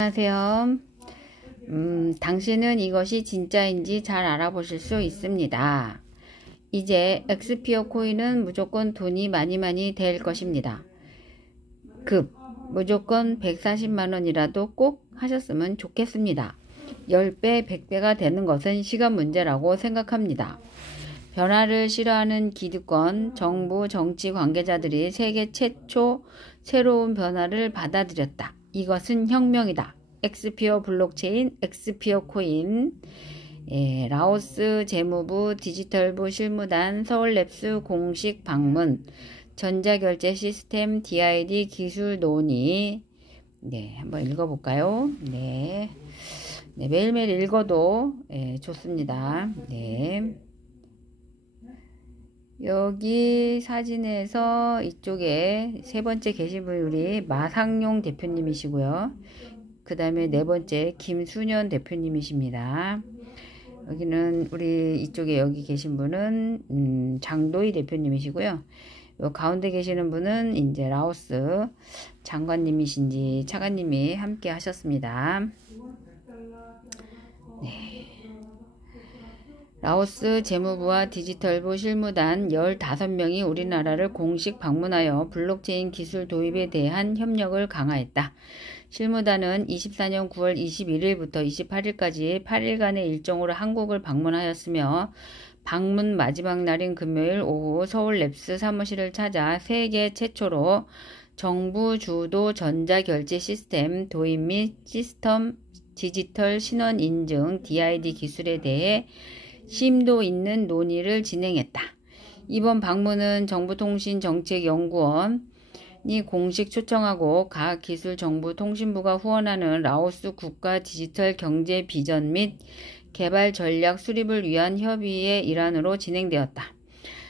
안녕하세요. 당신은 이것이 진짜인지 잘 알아보실 수 있습니다. 이제 엑스피어 코인은 무조건 돈이 많이 될 것입니다. 무조건 140만원이라도 꼭 하셨으면 좋겠습니다. 10배, 100배가 되는 것은 시간 문제라고 생각합니다. 변화를 싫어하는 기득권, 정부, 정치 관계자들이 세계 최초 새로운 변화를 받아들였다. 이것은 혁명이다. 엑스피어 블록체인, 엑스피어 코인, 라오스 재무부, 디지털부 실무단, 서울랩스 공식 방문, 전자결제 시스템, DID 기술 논의. 한번 읽어볼까요? 매일매일 읽어도 좋습니다. 여기 사진에서 이쪽에 세 번째 계신 분이 우리 마상용 대표님이시고요. 그 다음에 네 번째 김순현 대표님이십니다. 여기는 우리 이쪽에 여기 계신 분은 장도희 대표님이시고요. 요 가운데 계시는 분은 이제 라오스 장관님이신지 차관님이 함께 하셨습니다. 라오스 재무부와 디지털부 실무단 15명이 우리나라를 공식 방문하여 블록체인 기술 도입에 대한 협력을 강화했다. 실무단은 24년 9월 21일부터 28일까지 8일간의 일정으로 한국을 방문하였으며 방문 마지막 날인 금요일 오후 서울랩스 사무실을 찾아 세계 최초로 정부 주도 전자결제 시스템 도입 및 시스템 디지털 신원 인증 DID 기술에 대해 심도 있는 논의를 진행했다. 이번 방문은 정부통신정책연구원이 공식 초청하고 각 기술정보통신부가 후원하는 라오스 국가 디지털 경제 비전 및 개발 전략 수립을 위한 협의의 일환으로 진행되었다.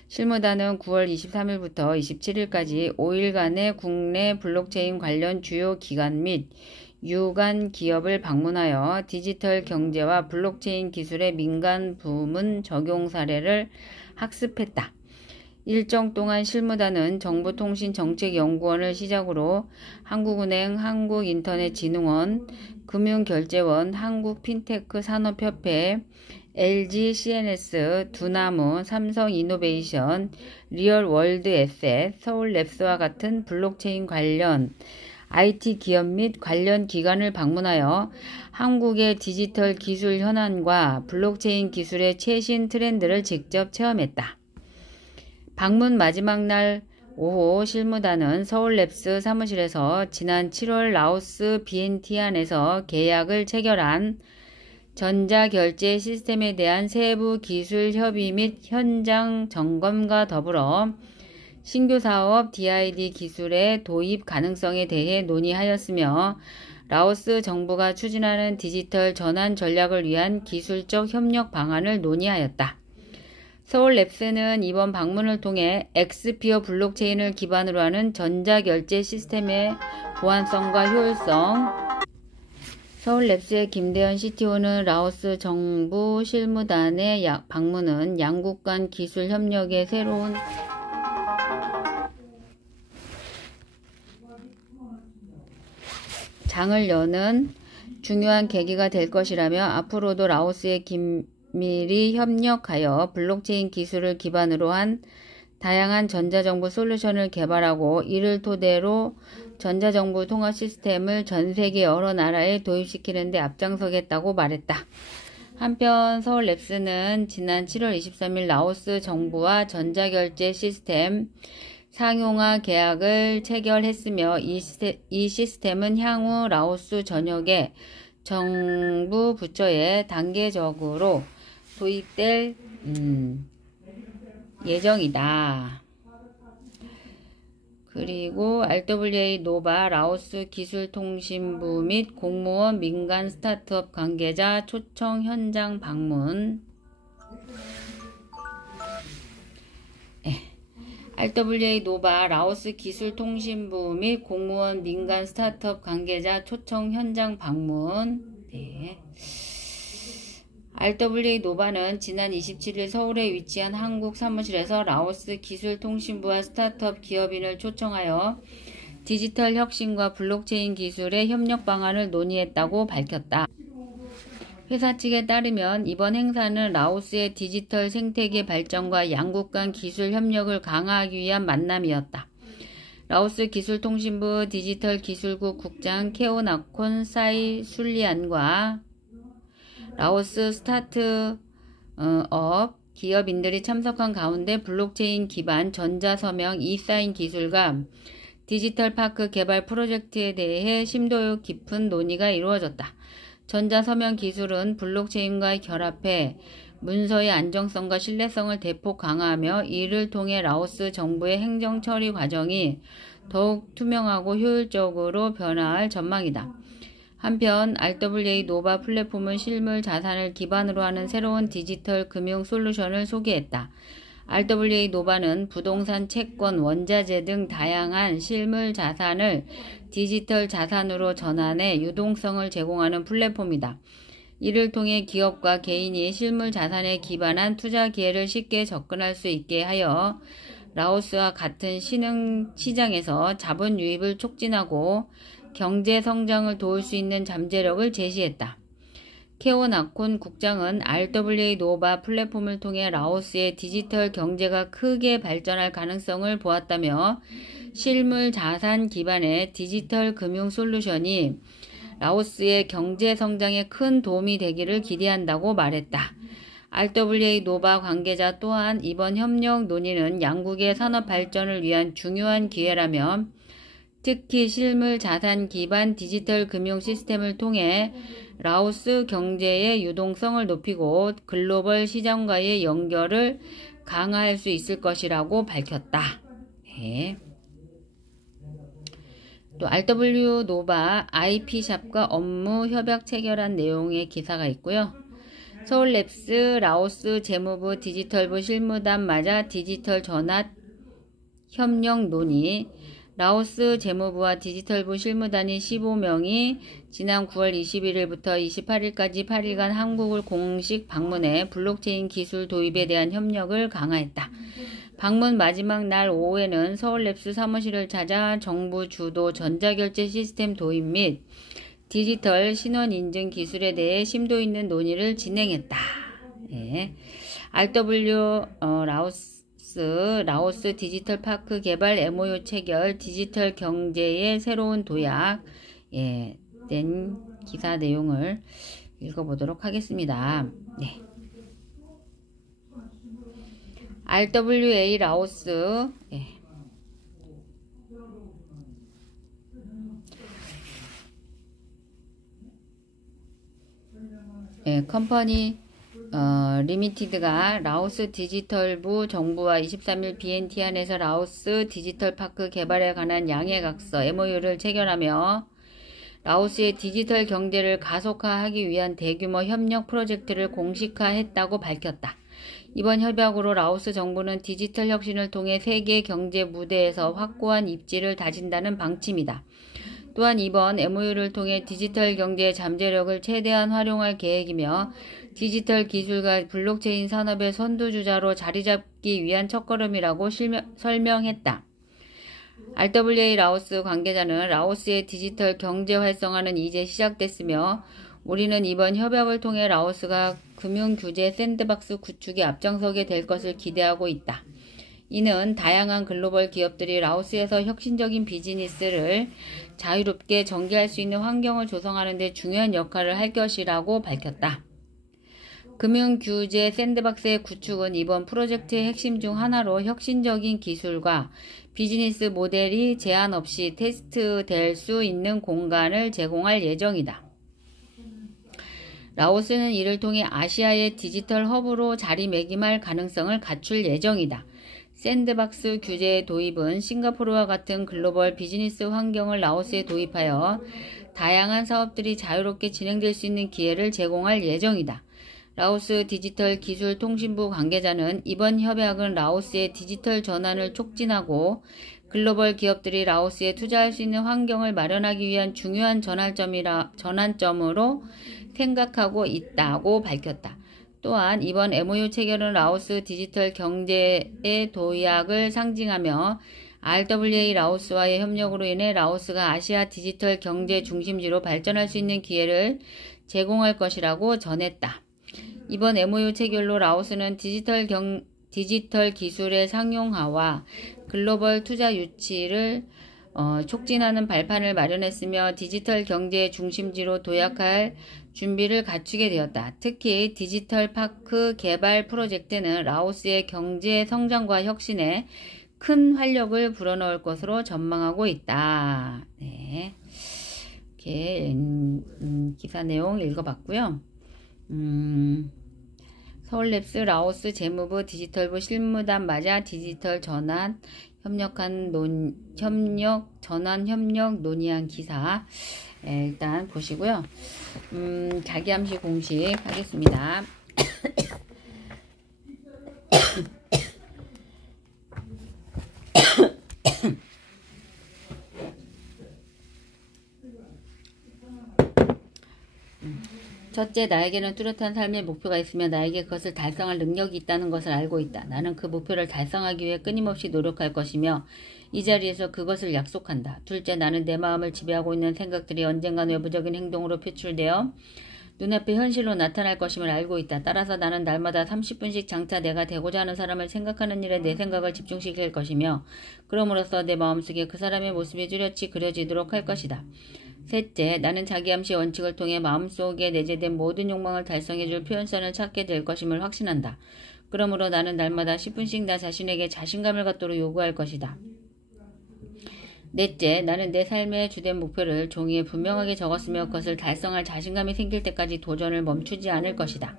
실무단은 9월 23일부터 27일까지 5일간의 국내 블록체인 관련 주요 기관 및 유관 기업을 방문하여 디지털 경제와 블록체인 기술의 민간 부문 적용 사례를 학습했다. 일정 동안 실무단은 정보통신정책연구원을 시작으로 한국은행, 한국인터넷진흥원, 금융결제원, 한국핀테크 산업협회, LG CNS, 두나무, 삼성이노베이션, 리얼월드에셋, 서울랩스와 같은 블록체인 관련 IT 기업 및 관련 기관을 방문하여 한국의 디지털 기술 현안과 블록체인 기술의 최신 트렌드를 직접 체험했다. 방문 마지막 날 오후 실무단은 서울랩스 사무실에서 지난 7월 라오스 비엔티안에서 계약을 체결한 전자결제 시스템에 대한 세부 기술 협의 및 현장 점검과 더불어 신규 사업 DID 기술의 도입 가능성에 대해 논의하였으며 라오스 정부가 추진하는 디지털 전환 전략을 위한 기술적 협력 방안을 논의하였다. 서울랩스는 이번 방문을 통해 엑스피어 블록체인을 기반으로 하는 전자결제 시스템의 보안성과 효율성, 서울랩스의 김대현 CTO는 라오스 정부 실무단의 방문은 양국 간 기술 협력의 새로운 장을 여는 중요한 계기가 될 것이라며 앞으로도 라오스의 긴밀히 협력하여 블록체인 기술을 기반으로 한 다양한 전자정부 솔루션을 개발하고 이를 토대로 전자정부 통합 시스템을 전 세계 여러 나라에 도입시키는 데 앞장서겠다고 말했다. 한편 서울랩스는 지난 7월 23일 라오스 정부와 전자결제 시스템 상용화 계약을 체결했으며 이 시스템은 향후 라오스 전역의 정부 부처에 단계적으로 도입될 예정이다. 그리고 RWA 노바 라오스 기술통신부 및 공무원 민간 스타트업 관계자 초청 현장 방문. RWA 노바 라오스 기술통신부 및 공무원 민간 스타트업 관계자 초청 현장 방문. RWA 노바는 지난 27일 서울에 위치한 한국 사무실에서 라오스 기술통신부와 스타트업 기업인을 초청하여 디지털 혁신과 블록체인 기술의 협력 방안을 논의했다고 밝혔다. 회사 측에 따르면 이번 행사는 라오스의 디지털 생태계 발전과 양국 간 기술 협력을 강화하기 위한 만남이었다. 라오스 기술통신부 디지털기술국 국장 케오나콘 사이술리안과 라오스 스타트업 기업인들이 참석한 가운데 블록체인 기반 전자서명 이사인 기술과 디지털 파크 개발 프로젝트에 대해 심도 깊은 논의가 이루어졌다. 전자서명 기술은 블록체인과 결합해 문서의 안정성과 신뢰성을 대폭 강화하며 이를 통해 라오스 정부의 행정 처리 과정이 더욱 투명하고 효율적으로 변화할 전망이다. 한편 RWA 노바 플랫폼은 실물 자산을 기반으로 하는 새로운 디지털 금융 솔루션을 소개했다. RWA 노바는 부동산, 채권, 원자재 등 다양한 실물 자산을 디지털 자산으로 전환해 유동성을 제공하는 플랫폼이다. 이를 통해 기업과 개인이 실물 자산에 기반한 투자 기회를 쉽게 접근할 수 있게 하여 라오스와 같은 신흥 시장에서 자본 유입을 촉진하고 경제 성장을 도울 수 있는 잠재력을 제시했다. 케오나콘 국장은 RWA 노바 플랫폼을 통해 라오스의 디지털 경제가 크게 발전할 가능성을 보았다며 실물 자산 기반의 디지털 금융 솔루션이 라오스의 경제 성장에 큰 도움이 되기를 기대한다고 말했다. RWA 노바 관계자 또한 이번 협력 논의는 양국의 산업 발전을 위한 중요한 기회라며 특히 실물 자산 기반 디지털 금융 시스템을 통해 라오스 경제의 유동성을 높이고 글로벌 시장과의 연결을 강화할 수 있을 것이라고 밝혔다. 네. 또 RW 노바 IP샵과 업무 협약 체결한 내용의 기사가 있고요. 서울랩스 라오스 재무부 디지털부 실무단 맞아 디지털 전환 협력 논의. 라오스 재무부와 디지털부 실무단이 15명이 지난 9월 21일부터 28일까지 8일간 한국을 공식 방문해 블록체인 기술 도입에 대한 협력을 강화했다. 방문 마지막 날 오후에는 서울랩스 사무실을 찾아 정부 주도 전자결제 시스템 도입 및 디지털 신원 인증 기술에 대해 심도 있는 논의를 진행했다. 예. RW 라오스 디지털 파크 개발 MOU 체결 디지털 경제의 새로운 도약 된 기사 내용을 읽어보도록 하겠습니다. 네. RWA 라오스 컴퍼니 리미티드가 라오스 디지털부 정부와 23일 비엔티안에서 라오스 디지털 파크 개발에 관한 양해각서 MOU를 체결하며 라오스의 디지털 경제를 가속화하기 위한 대규모 협력 프로젝트를 공식화했다고 밝혔다. 이번 협약으로 라오스 정부는 디지털 혁신을 통해 세계 경제 무대에서 확고한 입지를 다진다는 방침이다. 또한 이번 MOU를 통해 디지털 경제의 잠재력을 최대한 활용할 계획이며 디지털 기술과 블록체인 산업의 선두주자로 자리잡기 위한 첫걸음이라고 설명했다. RWA 라오스 관계자는 라오스의 디지털 경제 활성화는 이제 시작됐으며 우리는 이번 협약을 통해 라오스가 금융규제 샌드박스 구축에 앞장서게 될 것을 기대하고 있다. 이는 다양한 글로벌 기업들이 라오스에서 혁신적인 비즈니스를 자유롭게 전개할 수 있는 환경을 조성하는 데 중요한 역할을 할 것이라고 밝혔다. 금융규제 샌드박스의 구축은 이번 프로젝트의 핵심 중 하나로 혁신적인 기술과 비즈니스 모델이 제한 없이 테스트될 수 있는 공간을 제공할 예정이다. 라오스는 이를 통해 아시아의 디지털 허브로 자리매김할 가능성을 갖출 예정이다. 샌드박스 규제의 도입은 싱가포르와 같은 글로벌 비즈니스 환경을 라오스에 도입하여 다양한 사업들이 자유롭게 진행될 수 있는 기회를 제공할 예정이다. 라오스 디지털 기술 통신부 관계자는 이번 협약은 라오스의 디지털 전환을 촉진하고 글로벌 기업들이 라오스에 투자할 수 있는 환경을 마련하기 위한 중요한 전환점으로 생각하고 있다고 밝혔다. 또한 이번 MOU 체결은 라오스 디지털 경제의 도약을 상징하며 RWA 라오스와의 협력으로 인해 라오스가 아시아 디지털 경제 중심지로 발전할 수 있는 기회를 제공할 것이라고 전했다. 이번 MOU 체결로 라오스는 디지털 기술의 상용화와 글로벌 투자 유치를 촉진하는 발판을 마련했으며 디지털 경제의 중심지로 도약할 준비를 갖추게 되었다. 특히 디지털 파크 개발 프로젝트는 라오스의 경제 성장과 혁신에 큰 활력을 불어넣을 것으로 전망하고 있다. 네. 이렇게 기사 내용 읽어봤고요. 서울랩스 라오스 재무부 디지털부 실무단 맞아 디지털 전환 전환 협력 논의한 기사. 일단 보시고요. 자기암시 공식 하겠습니다. 첫째, 나에게는 뚜렷한 삶의 목표가 있으며 나에게 그것을 달성할 능력이 있다는 것을 알고 있다. 나는 그 목표를 달성하기 위해 끊임없이 노력할 것이며 이 자리에서 그것을 약속한다. 둘째, 나는 내 마음을 지배하고 있는 생각들이 언젠간 외부적인 행동으로 표출되어 눈앞에 현실로 나타날 것임을 알고 있다. 따라서 나는 날마다 30분씩 장차 내가 되고자 하는 사람을 생각하는 일에 내 생각을 집중시킬 것이며 그럼으로써 내 마음속에 그 사람의 모습이 뚜렷이 그려지도록 할 것이다. 셋째, 나는 자기암시 원칙을 통해 마음속에 내재된 모든 욕망을 달성해줄 표현선을 찾게 될 것임을 확신한다. 그러므로 나는 날마다 10분씩 나 자신에게 자신감을 갖도록 요구할 것이다. 넷째, 나는 내 삶의 주된 목표를 종이에 분명하게 적었으며 그것을 달성할 자신감이 생길 때까지 도전을 멈추지 않을 것이다.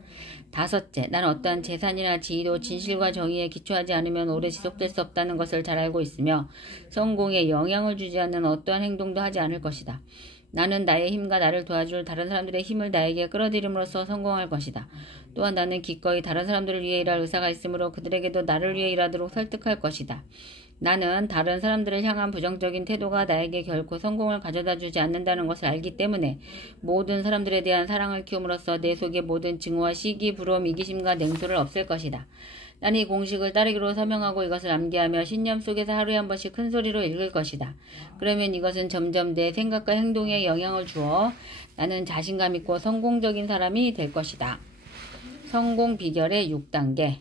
다섯째, 나는 어떠한 재산이나 지위도 진실과 정의에 기초하지 않으면 오래 지속될 수 없다는 것을 잘 알고 있으며 성공에 영향을 주지 않는 어떠한 행동도 하지 않을 것이다. 나는 나의 힘과 나를 도와줄 다른 사람들의 힘을 나에게 끌어들임으로써 성공할 것이다. 또한 나는 기꺼이 다른 사람들을 위해 일할 의사가 있으므로 그들에게도 나를 위해 일하도록 설득할 것이다. 나는 다른 사람들을 향한 부정적인 태도가 나에게 결코 성공을 가져다 주지 않는다는 것을 알기 때문에 모든 사람들에 대한 사랑을 키움으로써 내 속의 모든 증오와 시기, 부러움, 이기심과 냉소를 없앨 것이다. 나는 이 공식을 따르기로 서명하고 이것을 암기하며 신념 속에서 하루에 한 번씩 큰 소리로 읽을 것이다. 그러면 이것은 점점 내 생각과 행동에 영향을 주어 나는 자신감 있고 성공적인 사람이 될 것이다. 성공 비결의 6단계.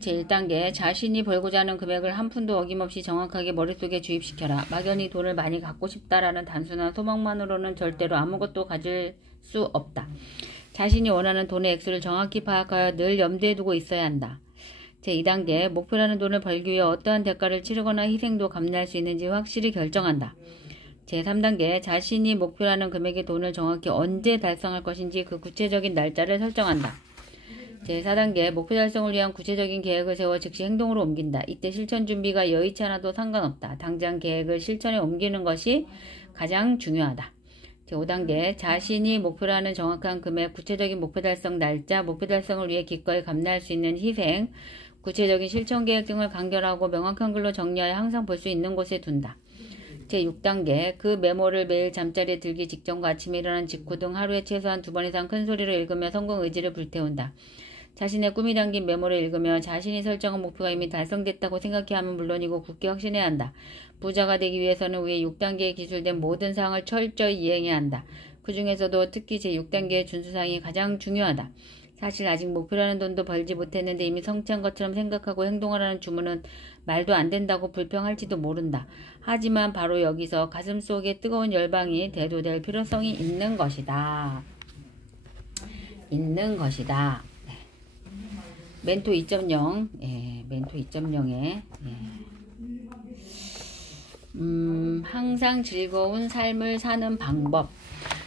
제1단계, 자신이 벌고자 하는 금액을 한 푼도 어김없이 정확하게 머릿속에 주입시켜라. 막연히 돈을 많이 갖고 싶다라는 단순한 소망만으로는 절대로 아무것도 가질 수 없다. 자신이 원하는 돈의 액수를 정확히 파악하여 늘 염두에 두고 있어야 한다. 제2단계, 목표라는 돈을 벌기 위해 어떠한 대가를 치르거나 희생도 감내할 수 있는지 확실히 결정한다. 제3단계, 자신이 목표라는 금액의 돈을 정확히 언제 달성할 것인지 그 구체적인 날짜를 설정한다. 제4단계, 목표 달성을 위한 구체적인 계획을 세워 즉시 행동으로 옮긴다. 이때 실천 준비가 여의치 않아도 상관없다. 당장 계획을 실천에 옮기는 것이 가장 중요하다. 제5단계, 자신이 목표라는 정확한 금액, 구체적인 목표 달성 날짜, 목표 달성을 위해 기꺼이 감내할 수 있는 희생, 구체적인 실천 계획 등을 간결하고 명확한 글로 정리하여 항상 볼 수 있는 곳에 둔다. 제6단계, 그 메모를 매일 잠자리에 들기 직전과 아침에 일어난 직후 등 하루에 최소한 2번 이상 큰 소리로 읽으며 성공 의지를 불태운다. 자신의 꿈이 담긴 메모를 읽으며 자신이 설정한 목표가 이미 달성됐다고 생각해야 하면 물론이고 굳게 확신해야 한다. 부자가 되기 위해서는 위에 6단계에 기술된 모든 사항을 철저히 이행해야 한다. 그 중에서도 특히 제6단계의 준수사항이 가장 중요하다. 사실 아직 목표라는 돈도 벌지 못했는데 이미 성취한 것처럼 생각하고 행동하라는 주문은 말도 안 된다고 불평할지도 모른다. 하지만 바로 여기서 가슴속에 뜨거운 열방이 대두될 필요성이 있는 것이다. 멘토 2.0, 멘토 2.0에 항상 즐거운 삶을 사는 방법.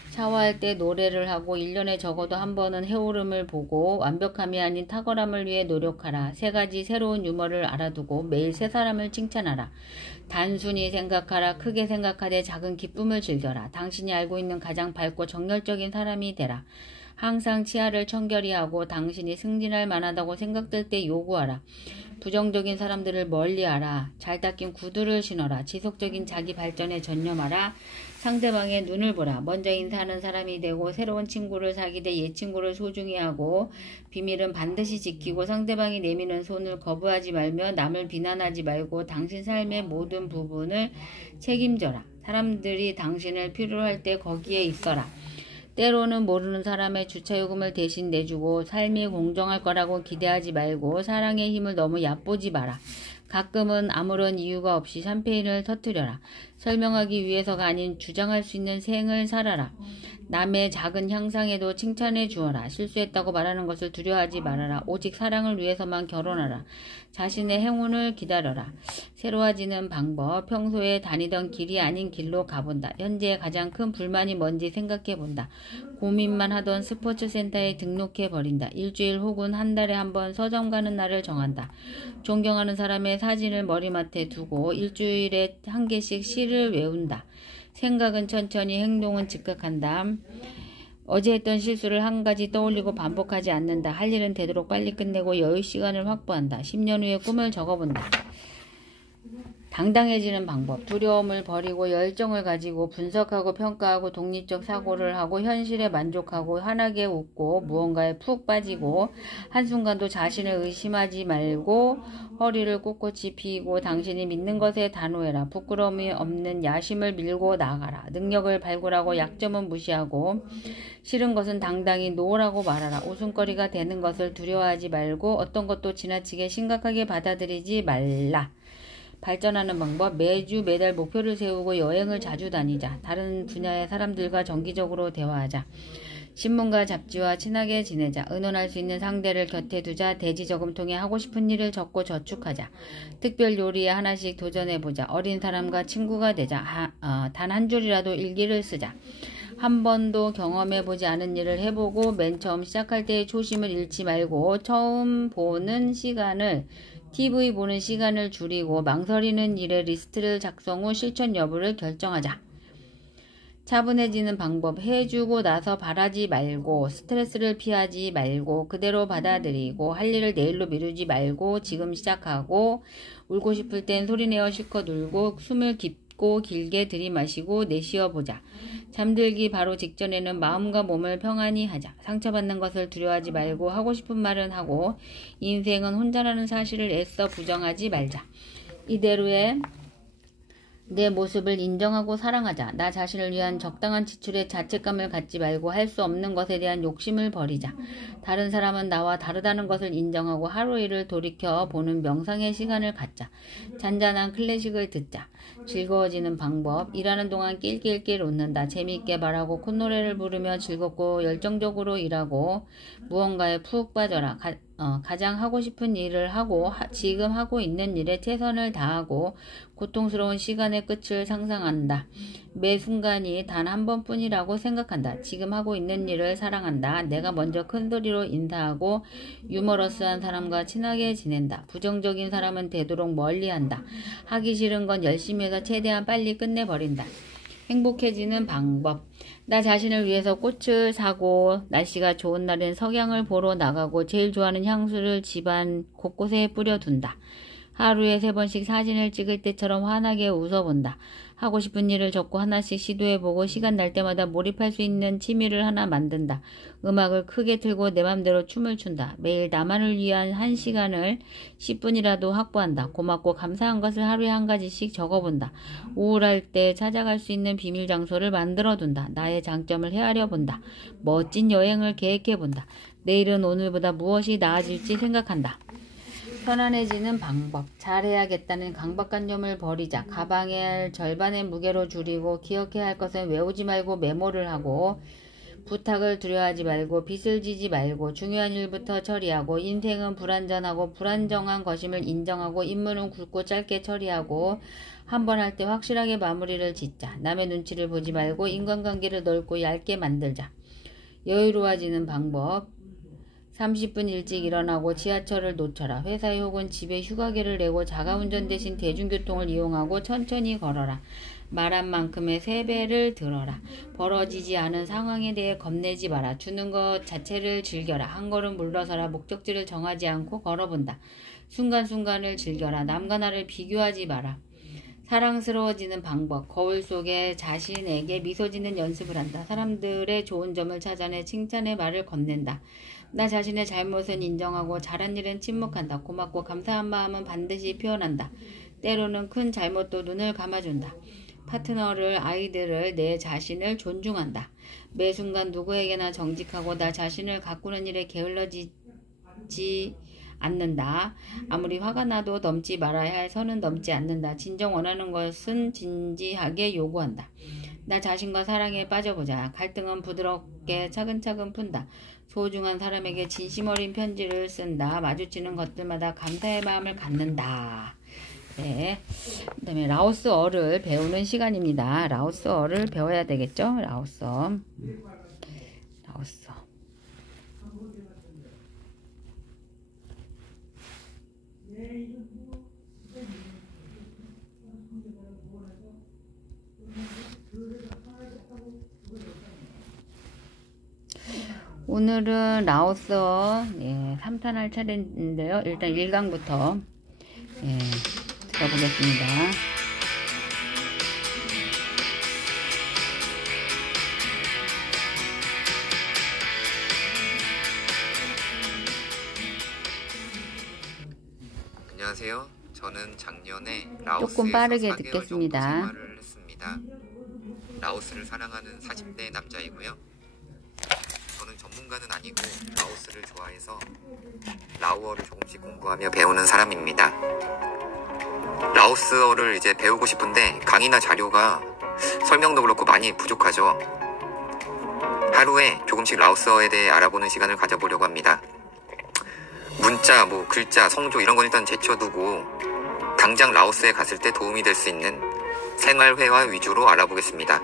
샤워할 때 노래를 하고 1년에 적어도 한 번은 해오름을 보고 완벽함이 아닌 탁월함을 위해 노력하라. 3가지 새로운 유머를 알아두고 매일 세 사람을 칭찬하라. 단순히 생각하라. 크게 생각하되 작은 기쁨을 즐겨라. 당신이 알고 있는 가장 밝고 정열적인 사람이 되라. 항상 치아를 청결히 하고 당신이 승진할 만하다고 생각될 때 요구하라. 부정적인 사람들을 멀리하라. 잘 닦인 구두를 신어라. 지속적인 자기 발전에 전념하라. 상대방의 눈을 보라. 먼저 인사하는 사람이 되고 새로운 친구를 사귀되 옛 친구를 소중히 하고 비밀은 반드시 지키고 상대방이 내미는 손을 거부하지 말며 남을 비난하지 말고 당신 삶의 모든 부분을 책임져라. 사람들이 당신을 필요로 할 때 거기에 있어라. 때로는 모르는 사람의 주차요금을 대신 내주고 삶이 공정할 거라고 기대하지 말고 사랑의 힘을 너무 얕보지 마라. 가끔은 아무런 이유가 없이 샴페인을 터뜨려라. 설명하기 위해서가 아닌 주장할 수 있는 생을 살아라. 남의 작은 향상에도 칭찬해 주어라. 실수했다고 말하는 것을 두려워하지 말아라. 오직 사랑을 위해서만 결혼하라. 자신의 행운을 기다려라. 새로워지는 방법. 평소에 다니던 길이 아닌 길로 가본다. 현재 가장 큰 불만이 뭔지 생각해본다. 고민만 하던 스포츠센터에 등록해버린다. 일주일 혹은 한 달에 한 번 서점 가는 날을 정한다. 존경하는 사람의 사진을 머리맡에 두고 일주일에 한 개씩 시를 외운다. 생각은 천천히, 행동은 즉각한다. 어제 했던 실수를 한 가지 떠올리고 반복하지 않는다. 할 일은 되도록 빨리 끝내고 여유 시간을 확보한다. 10년 후의 꿈을 적어본다. 당당해지는 방법. 두려움을 버리고 열정을 가지고 분석하고 평가하고 독립적 사고를 하고 현실에 만족하고 환하게 웃고 무언가에 푹 빠지고 한순간도 자신을 의심하지 말고 허리를 꼿꼿이 펴고 당신이 믿는 것에 단호해라. 부끄러움이 없는 야심을 밀고 나가라. 능력을 발굴하고 약점은 무시하고 싫은 것은 당당히 놓으라고 말하라. 웃음거리가 되는 것을 두려워하지 말고 어떤 것도 지나치게 심각하게 받아들이지 말라. 발전하는 방법. 매주 매달 목표를 세우고 여행을 자주 다니자. 다른 분야의 사람들과 정기적으로 대화하자. 신문과 잡지와 친하게 지내자. 의논할 수 있는 상대를 곁에 두자. 대지 저금통에 하고 싶은 일을 적고 저축하자. 특별 요리에 하나씩 도전해보자. 어린 사람과 친구가 되자. 단 한 줄이라도 일기를 쓰자. 한 번도 경험해보지 않은 일을 해보고 맨 처음 시작할 때의 초심을 잃지 말고 처음 보는 시간을 TV 보는 시간을 줄이고 망설이는 일의 리스트를 작성 후 실천 여부를 결정하자. 차분해지는 방법. 해주고 나서 바라지 말고 스트레스를 피하지 말고 그대로 받아들이고 할 일을 내일로 미루지 말고 지금 시작하고 울고 싶을 땐 소리내어 실컷 울고 숨을 깊고 길게 들이마시고 내쉬어보자. 잠들기 바로 직전에는 마음과 몸을 평안히 하자. 상처받는 것을 두려워하지 말고 하고 싶은 말은 하고 인생은 혼자라는 사실을 애써 부정하지 말자. 이대로의 내 모습을 인정하고 사랑하자. 나 자신을 위한 적당한 지출에 자책감을 갖지 말고 할 수 없는 것에 대한 욕심을 버리자. 다른 사람은 나와 다르다는 것을 인정하고 하루 일을 돌이켜 보는 명상의 시간을 갖자. 잔잔한 클래식을 듣자. 즐거워지는 방법. 일하는 동안 낄낄낄 웃는다. 재미있게 말하고 콧노래를 부르며 즐겁고 열정적으로 일하고 무언가에 푹 빠져라. 가장 하고 싶은 일을 하고 지금 하고 있는 일에 최선을 다하고 고통스러운 시간의 끝을 상상한다. 매 순간이 단 한 번뿐이라고 생각한다. 지금 하고 있는 일을 사랑한다. 내가 먼저 큰 소리로 인사하고 유머러스한 사람과 친하게 지낸다. 부정적인 사람은 되도록 멀리한다. 하기 싫은 건 열심히 해서 최대한 빨리 끝내버린다. 행복해지는 방법. 나 자신을 위해서 꽃을 사고 날씨가 좋은 날엔 석양을 보러 나가고 제일 좋아하는 향수를 집안 곳곳에 뿌려둔다. 하루에 3번씩 사진을 찍을 때처럼 환하게 웃어본다. 하고 싶은 일을 적고 하나씩 시도해보고 시간 날 때마다 몰입할 수 있는 취미를 하나 만든다. 음악을 크게 틀고 내 맘대로 춤을 춘다. 매일 나만을 위한 1시간을 10분이라도 확보한다. 고맙고 감사한 것을 하루에 한 가지씩 적어본다. 우울할 때 찾아갈 수 있는 비밀 장소를 만들어둔다. 나의 장점을 헤아려 본다. 멋진 여행을 계획해본다. 내일은 오늘보다 무엇이 나아질지 생각한다. 편안해지는 방법. 잘해야겠다는 강박관념을 버리자. 가방의 절반의 무게로 줄이고 기억해야 할 것은 외우지 말고 메모를 하고 부탁을 두려워하지 말고 빚을 지지 말고 중요한 일부터 처리하고 인생은 불완전하고 불안정한 것임을 인정하고 임무는 굵고 짧게 처리하고 한 번 할 때 확실하게 마무리를 짓자. 남의 눈치를 보지 말고 인간관계를 넓고 얇게 만들자. 여유로워지는 방법. 30분 일찍 일어나고 지하철을 놓쳐라. 회사에 혹은 집에 휴가계를 내고 자가운전 대신 대중교통을 이용하고 천천히 걸어라. 말한 만큼의 3배를 들어라. 벌어지지 않은 상황에 대해 겁내지 마라. 주는 것 자체를 즐겨라. 한 걸음 물러서라. 목적지를 정하지 않고 걸어본다. 순간순간을 즐겨라. 남과 나를 비교하지 마라. 사랑스러워지는 방법. 거울 속에 자신에게 미소 짓는 연습을 한다. 사람들의 좋은 점을 찾아내 칭찬의 말을 건넨다. 나 자신의 잘못은 인정하고 잘한 일은 침묵한다. 고맙고 감사한 마음은 반드시 표현한다. 때로는 큰 잘못도 눈을 감아준다. 파트너를, 아이들을, 내 자신을 존중한다. 매 순간 누구에게나 정직하고 나 자신을 가꾸는 일에 게을러지지 않는다. 아무리 화가 나도 넘지 말아야 할 선은 넘지 않는다. 진정 원하는 것은 진지하게 요구한다. 나 자신과 사랑에 빠져보자. 갈등은 부드럽게 차근차근 푼다. 소중한 사람에게 진심 어린 편지를 쓴다. 마주치는 것들마다 감사의 마음을 갖는다. 네. 그 다음에 라오스어를 배우는 시간입니다. 라오스어를 배워야 되겠죠? 라오스어. 오늘은 라오스어 3탄할 차례인데요. 일단 1강부터 들어보겠습니다. 안녕하세요. 저는 작년에 라오스에서 조금 빠르게 4개월 듣겠습니다. 정도 생활을 했습니다. 라오스를 사랑하는 40대 남자이고요. 저는 전문가는 아니고 라오스를 좋아해서 라오어를 조금씩 공부하며 배우는 사람입니다. 라오스어를 이제 배우고 싶은데 강의나 자료가 설명도 그렇고 많이 부족하죠. 하루에 조금씩 라오스어에 대해 알아보는 시간을 가져보려고 합니다. 문자, 글자, 성조 이런 건 일단 제쳐두고 당장 라오스에 갔을 때 도움이 될 수 있는 생활회화 위주로 알아보겠습니다.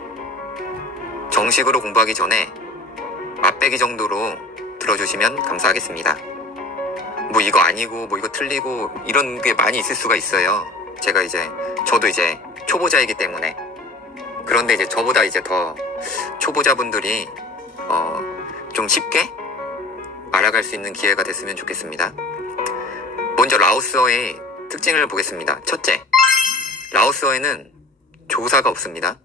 정식으로 공부하기 전에 맛배기 정도로 들어주시면 감사하겠습니다. 이거 아니고 이거 틀리고 이런 게 많이 있을 수가 있어요. 저도 이제 초보자이기 때문에. 그런데 이제 저보다 이제 더 초보자분들이 좀 쉽게 알아갈 수 있는 기회가 됐으면 좋겠습니다. 먼저 라오스어의 특징을 보겠습니다. 첫째, 라오스어에는 조사가 없습니다.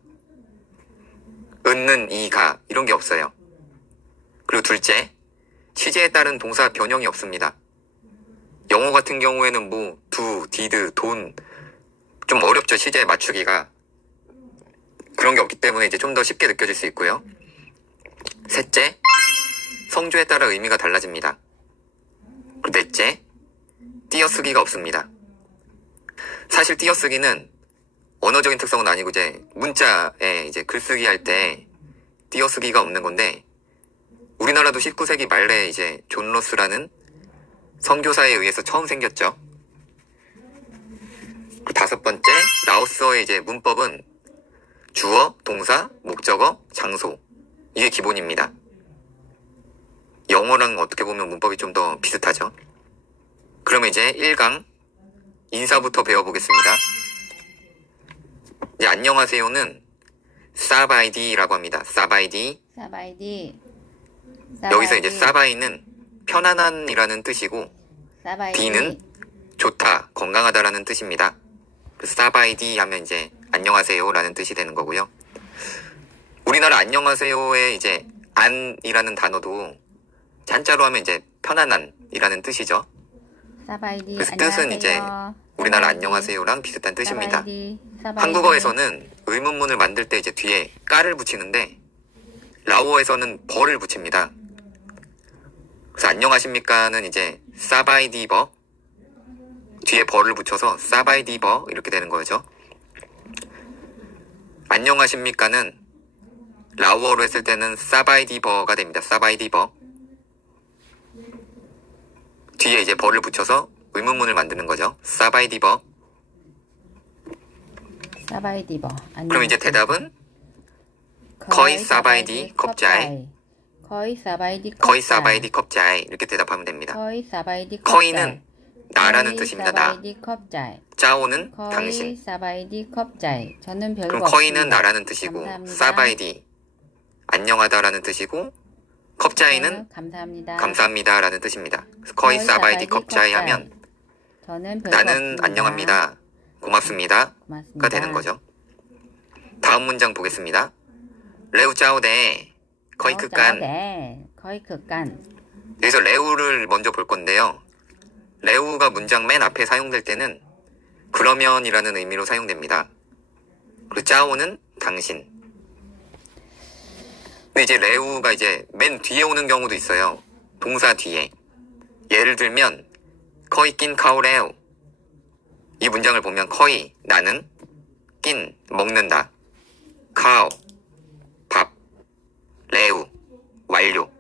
은는, 이, 가 이런 게 없어요. 그리고 둘째, 시제에 따른 동사 변형이 없습니다. 영어 같은 경우에는 do, did, don't 좀 어렵죠. 시제에 맞추기가. 그런 게 없기 때문에 이제 좀 더 쉽게 느껴질 수 있고요. 셋째, 성조에 따라 의미가 달라집니다. 그리고 넷째, 띄어쓰기가 없습니다. 사실 띄어쓰기는 언어적인 특성은 아니고 이제 문자에 이제 글쓰기 할 때 띄어쓰기가 없는 건데, 우리나라도 19세기 말에 이제 존 러스라는 선교사에 의해서 처음 생겼죠. 다섯 번째, 라오스어의 이제 문법은 주어, 동사, 목적어, 장소 이게 기본입니다. 영어랑 어떻게 보면 문법이 좀 더 비슷하죠. 그러면 이제 1강 인사부터 배워보겠습니다. 이제 안녕하세요는 사바이디라고 합니다. 사바이디. 여기서 이제 사바이는 편안한이라는 뜻이고, 디는 좋다, 건강하다라는 뜻입니다. 사바이디 하면 이제 안녕하세요라는 뜻이 되는 거고요. 우리나라 안녕하세요에 이제 안이라는 단어도 한자로 하면 이제 편안한이라는 뜻이죠. 그래서 뜻은 이제 우리나라 안녕하세요랑 비슷한 뜻입니다. 한국어에서는 의문문을 만들 때 이제 뒤에 까를 붙이는데 라오어에서는 버를 붙입니다. 그래서 안녕하십니까는 이제 사바이디버, 뒤에 버를 붙여서 사바이디버 이렇게 되는 거죠. 안녕하십니까는 라오어로 했을 때는 사바이디버가 됩니다. 사바이디버. 뒤에 이제 버를 붙여서 의문문을 만드는 거죠. 사바이디버. 그럼 이제 대답은 거의 사바이디 컵자이. 거의 사바이디 컵자이 이렇게 대답하면 됩니다. 거의는 나라는 뜻입니다. 나. 사바이디 컵자이. 짜오는 거의 당신. 사바이디 컵자이. 저는 별거 그럼 없습니다. 커이는 나라는 뜻이고 감사합니다. 사바이디 안녕하다라는 뜻이고 컵자이는 감사합니다. 감사합니다라는 뜻입니다. 그래서 커이 사바이디 컵자이 하면 저는 별거 나는 없습니다. 안녕합니다. 고맙습니다가 고맙습니다. 되는 거죠. 다음 문장 보겠습니다. 레우 짜오데 거의 극간. 네, 거의 극간. 여기서 레우를 먼저 볼 건데요. 레우가 문장 맨 앞에 사용될 때는 그러면이라는 의미로 사용됩니다. 그리고 짜오는 당신. 근데 이제 레우가 이제 맨 뒤에 오는 경우도 있어요. 동사 뒤에. 예를 들면 커이 낀 카오레우. 이 문장을 보면 커이 나는 낀 먹는다. 카오 밥. 레우 완료.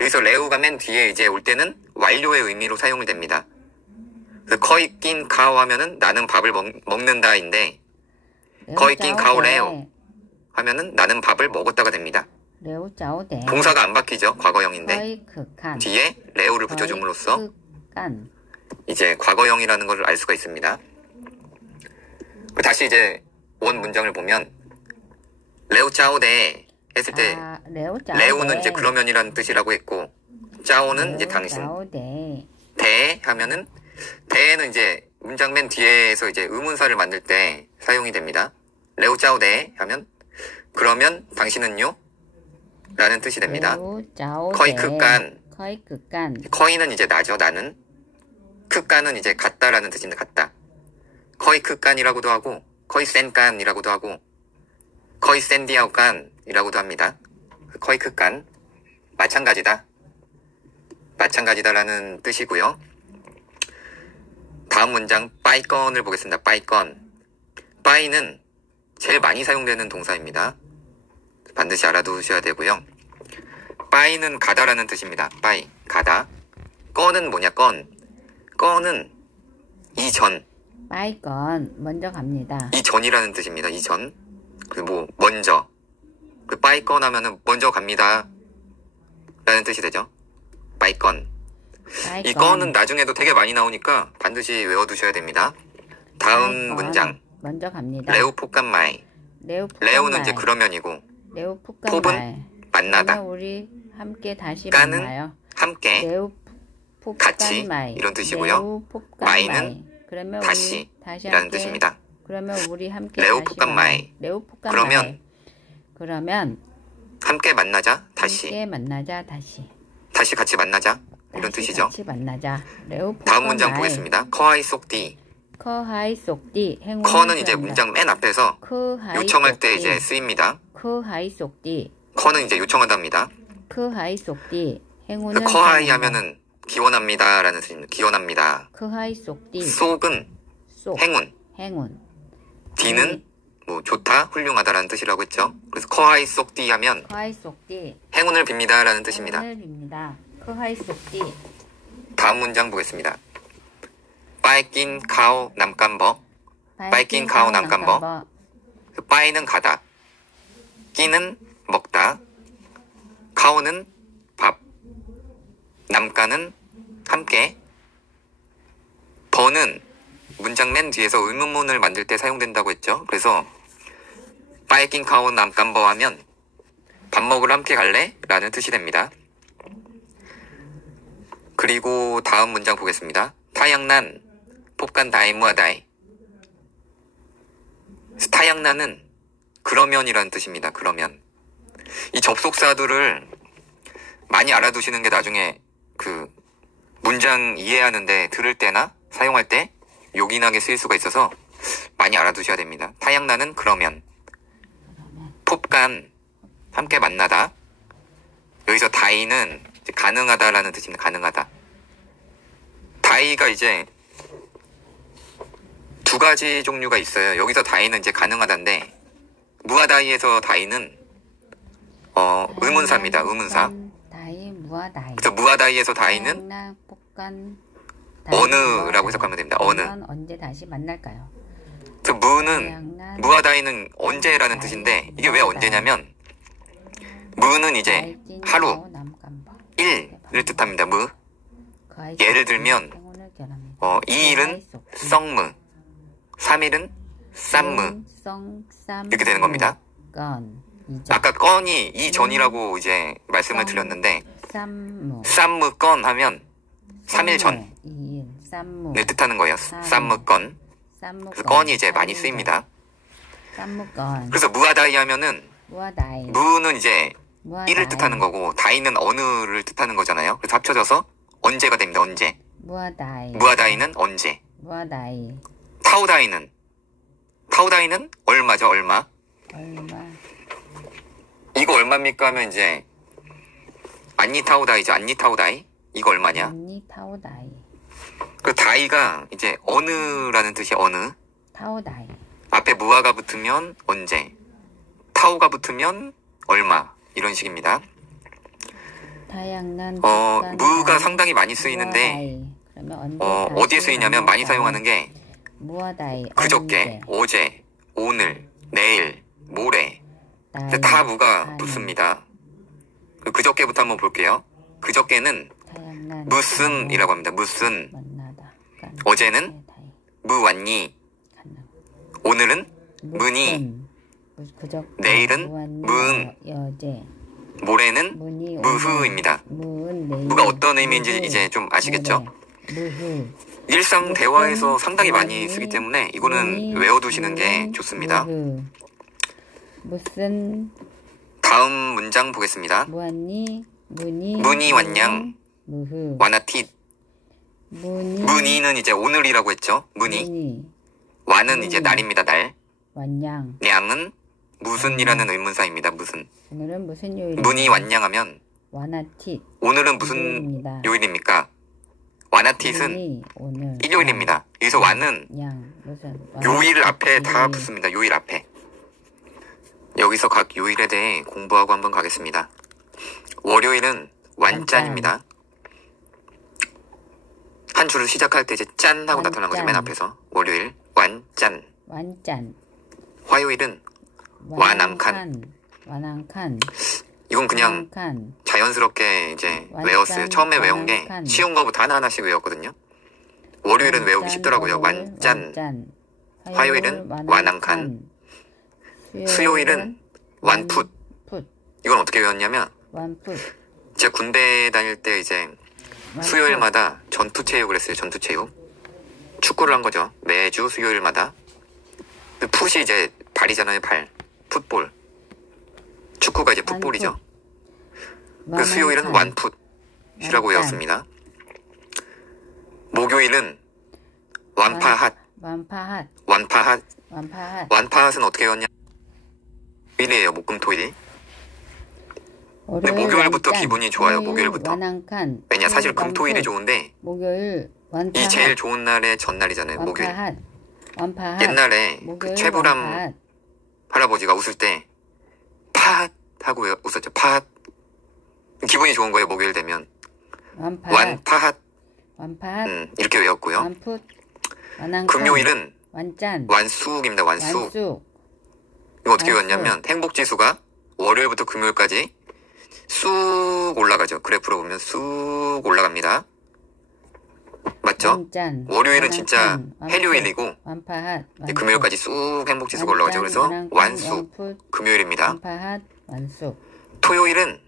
여기서 레우가 맨 뒤에 이제 올 때는 완료의 의미로 사용이 됩니다. 그래서 커이 낀 카오 하면은 나는 밥을 먹는다인데 거의 낀 카오레오 하면은 나는 밥을 먹었다가 됩니다. 레오 짜오데. 동사가 안 바뀌죠. 과거형인데 거의 극한. 뒤에 레오를 붙여줌으로써 극한. 이제 과거형이라는 걸 알 수가 있습니다. 다시 이제 원 문장을 보면 레오 짜오데 했을 때 레오 짜오데. 레오는 이제 그러면이라는 뜻이라고 했고 짜오는 이제 당신. 짜오데. 대 하면은 대는 이제 문장 맨 뒤에서 이제 의문사를 만들 때 사용이 됩니다. 레오 짜오데 하면 그러면 당신은요? 라는 뜻이 됩니다. 레오 짜오데. 커이 극간. 거의 극간. 커이는 이제 나죠. 나는. 극간은 이제 같다라는 뜻입니다. 같다. 커이 극간이라고도 하고 커이 센간이라고도 하고 커이 센디아오간이라고도 합니다. 커이 극간 마찬가지다. 마찬가지다라는 뜻이고요. 다음 문장 빠이건을 보겠습니다. 빠이건. 빠이는 제일 많이 사용되는 동사입니다. 반드시 알아두셔야 되고요. 빠이는 가다라는 뜻입니다. 빠이 가다. 건은 뭐냐 건. 건은 이전. 빠이건 먼저 갑니다. 이전이라는 뜻입니다. 이전. 그리고 먼저. 그 빠이건 하면은 먼저 갑니다. 라는 뜻이 되죠. 빠이건. 빠이건. 이 건은 나중에도 되게 많이 나오니까 반드시 외워두셔야 됩니다. 다음 빠이건 문장. 먼저 갑니다. 레우 폭간마이. 레우는 이제 그러면이고 레오 폭간말. 폭은 만나다. 그러면 우리 함께 다시 까는 만나요. 함께 레오 같이 폭간마이. 이런 뜻이고요. 레오 폭간마이. 마이는 그러면 다시 우리 다시 이라는 함께, 뜻입니다. 그러면 우리 함께 레오 다시 폭간마이. 만나요. 레오 폭간마이. 그러면 그러면 함께 만나자. 다시. 함께 만나자 다시. 다시 같이 만나자. 이런 다시 뜻이죠. 같이 만나자. 레오 다음 문장 폭간마이. 보겠습니다. 커하이 속디. 커하이 속디. 커는 이제 문장 맨 앞에서 커하이 요청할 때 속디. 이제 쓰입니다. 커하이 속디. 커는 이제 요청한답니다. 커하이 속디. 행운은 커하이 가능하다. 하면은 기원합니다. 라는 뜻입니다. 기원합니다. 커하이 속디. 속은 속. 행운. 행운. 디는 뭐 좋다, 훌륭하다라는 뜻이라고 했죠. 그래서 커하이 속디 하면 커하이 속디. 행운을 빕니다. 라는 뜻입니다. 행운을 빕니다. 커하이 속디. 다음 문장 보겠습니다. 빠이낀 카오 남깜버. 빠이낀 카오 남깜버. 빠이는 가다. 끼는 먹다. 카오는 밥. 남까는 함께. 버는 문장 맨 뒤에서 의문문을 만들 때 사용된다고 했죠. 그래서 빠이낀 카오 남깜버 하면 밥 먹으러 함께 갈래? 라는 뜻이 됩니다. 그리고 다음 문장 보겠습니다. 타양난 폭간 다이무아다이. 타양난은 그러면이라는 뜻입니다. 그러면. 이 접속사들을 많이 알아두시는 게 나중에 그 문장 이해하는데 들을 때나 사용할 때 요긴하게 쓰일 수가 있어서 많이 알아두셔야 됩니다. 타양난은 그러면. 폭간 함께 만나다. 여기서 다이는 이제 가능하다라는 뜻입니다. 가능하다. 다이가 이제 두 가지 종류가 있어요. 여기서 다이는 이제 가능하다인데 무아다이에서 다이는 의문사입니다. 의문사. 다이 무아다이. 그래서 무아다이에서 다이는 어느라고 해석하면 됩니다. 어느. 언제 다시 만날까요? 그래서 무아다이는 언제라는 뜻인데 이게 왜 언제냐면 무는 이제 하루, 일을 뜻합니다. 무. 예를 들면 2일은 썽무, 3일은 쌈무 이렇게 되는 겁니다. 아까 건이 이전이라고 이제 말씀을 드렸는데 쌈무 건 하면 3일 전을 뜻하는 거예요. 쌈무 건. 그래서 건이 이제 많이 쓰입니다. 그래서 무아다이 하면은 무는 이제 1을 뜻하는 거고 다이는 어느를 뜻하는 거잖아요. 그래서 합쳐져서 언제가 됩니다. 언제. 무아다이는 언제. 타오다이는 얼마죠. 얼마. 이거 얼마입니까 하면 이제 안니타오다이죠. 안니타오다이. 이거 얼마냐. 그 다이가 이제 어느라는 뜻이 어느. 앞에 무아가 붙으면 언제, 타오가 붙으면 얼마 이런 식입니다. 무가 상당히 많이 쓰이는데 어디에 쓰이냐면 많이 사용하는 게 그저께, 어제, 오늘, 내일, 모레 다 무가 붙습니다. 그저께부터 한번 볼게요. 그저께는 무슨이라고 합니다. 무슨. 어제는 무왔니. 오늘은 무니. 내일은 무은. 모레는 무흐입니다. 무가 어떤 의미인지 이제 좀 아시겠죠? 일상 대화에서 상당히 많이 쓰기 때문에 이거는 외워두시는 게 좋습니다. 다음 문장 보겠습니다. 무니 완냥 와나티. 무니는 이제 오늘이라고 했죠. 무니. 와는 이제 날입니다. 날. 냥은 무슨이라는 의문사입니다. 무슨. 오늘은 무슨 요일? 무니 완냥하면 오늘은 무슨 요일입니까? 와나티는 일요일입니다. 여기서 와는 요일 앞에 다 붙습니다. 요일 앞에. 여기서 각 요일에 대해 공부하고 한번 가겠습니다. 월요일은 완짠입니다. 한 줄을 시작할 때 이제 짠 하고 나타난 거죠. 맨 앞에서. 월요일 완짠. 화요일은 와낭칸. 이건 그냥 자연스럽게 이제 외웠어요. 처음에 외운 게 쉬운 거부터 하나하나씩 외웠거든요. 월요일은 외우기 쉽더라고요. 완짠. 화요일은 와낭칸. 수요일은 완풋. 이건 어떻게 외웠냐면 제가 군대 다닐 때 이제 수요일마다 전투체육을 했어요. 전투체육. 축구를 한 거죠. 매주 수요일마다. 풋이 이제 발이잖아요. 발. 풋볼. 축구가 이제 풋볼이죠. 그 수요일은 완풋이라고 외웠습니다. 목요일은 완파핫. 완파핫은 어떻게 외웠냐? 일이에요. 목금토일. 근데 목요일부터 기분이 좋아요. 목요일부터. 왜냐 사실 금토일이 좋은데 이 제일 좋은 날의 전날이잖아요. 목요일. 옛날에 그 최불암 할아버지가 웃을 때 팟 하고 웃었죠. 팟. 기분이 좋은 거예요. 목요일 되면. 완파핫. 이렇게 외웠고요. 금요일은 완쑥입니다. 완쑥. 이거 어떻게 외웠냐면 행복지수가 월요일부터 금요일까지 쑥 올라가죠. 그래프로 보면 쑥 올라갑니다. 맞죠? 월요일은 진짜 헬요일이고 금요일까지 쑥 행복지수가 올라가죠. 그래서 완쑥 금요일입니다. 토요일은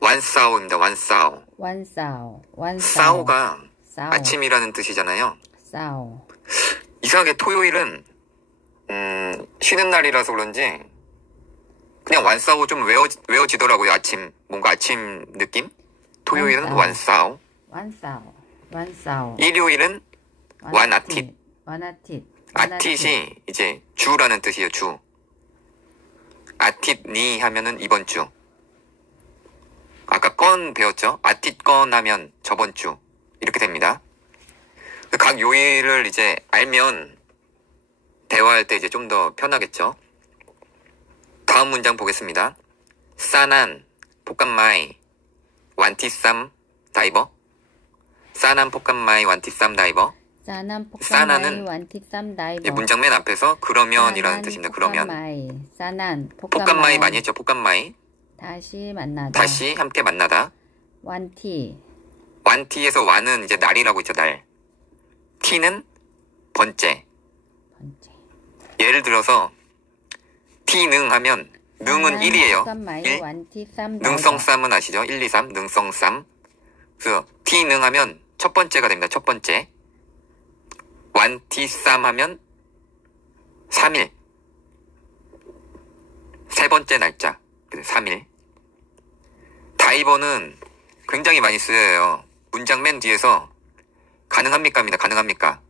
완싸오입니다. 완싸오. 싸오가 아침이라는 뜻이잖아요. 이상하게 토요일은 쉬는 날이라서 그런지 그냥 완싸오 좀 외워지더라고요. 아침 뭔가 아침 느낌. 토요일은 완싸오. 일요일은 완아tit. 아tit이 이제 주라는 뜻이에요. 주. 아tit니 하면은 이번 주. 아까 건 배웠죠? 아tit 건 하면 저번 주. 이렇게 됩니다. 각 요일을 이제 알면 대화할 때 이제 좀 더 편하겠죠? 다음 문장 보겠습니다. 싸난 포칸마이 완티쌈 다이버. 싸난 포칸마이 완티쌈 다이버. 싸나는 문장 맨 앞에서 그러면이라는 뜻입니다. 그러면. 포칸마이 많이 했죠. 포칸마이. 다시 함께 만나다. 완티에서 완은 이제 날이라고 있죠. 날. T는 번째. 번째. 예를 들어서 T능 하면 능은 1이에요. 1. 능성쌈은 아시죠? 1, 2, 3 능성쌈. 그래서 T능 하면 첫 번째가 됩니다. 첫 번째. 완티쌈 하면 3일. 세 번째 날짜. 3일. 다이버는 굉장히 많이 쓰여요. 문장 맨 뒤에서 가능합니까? 입니다. 가능합니까?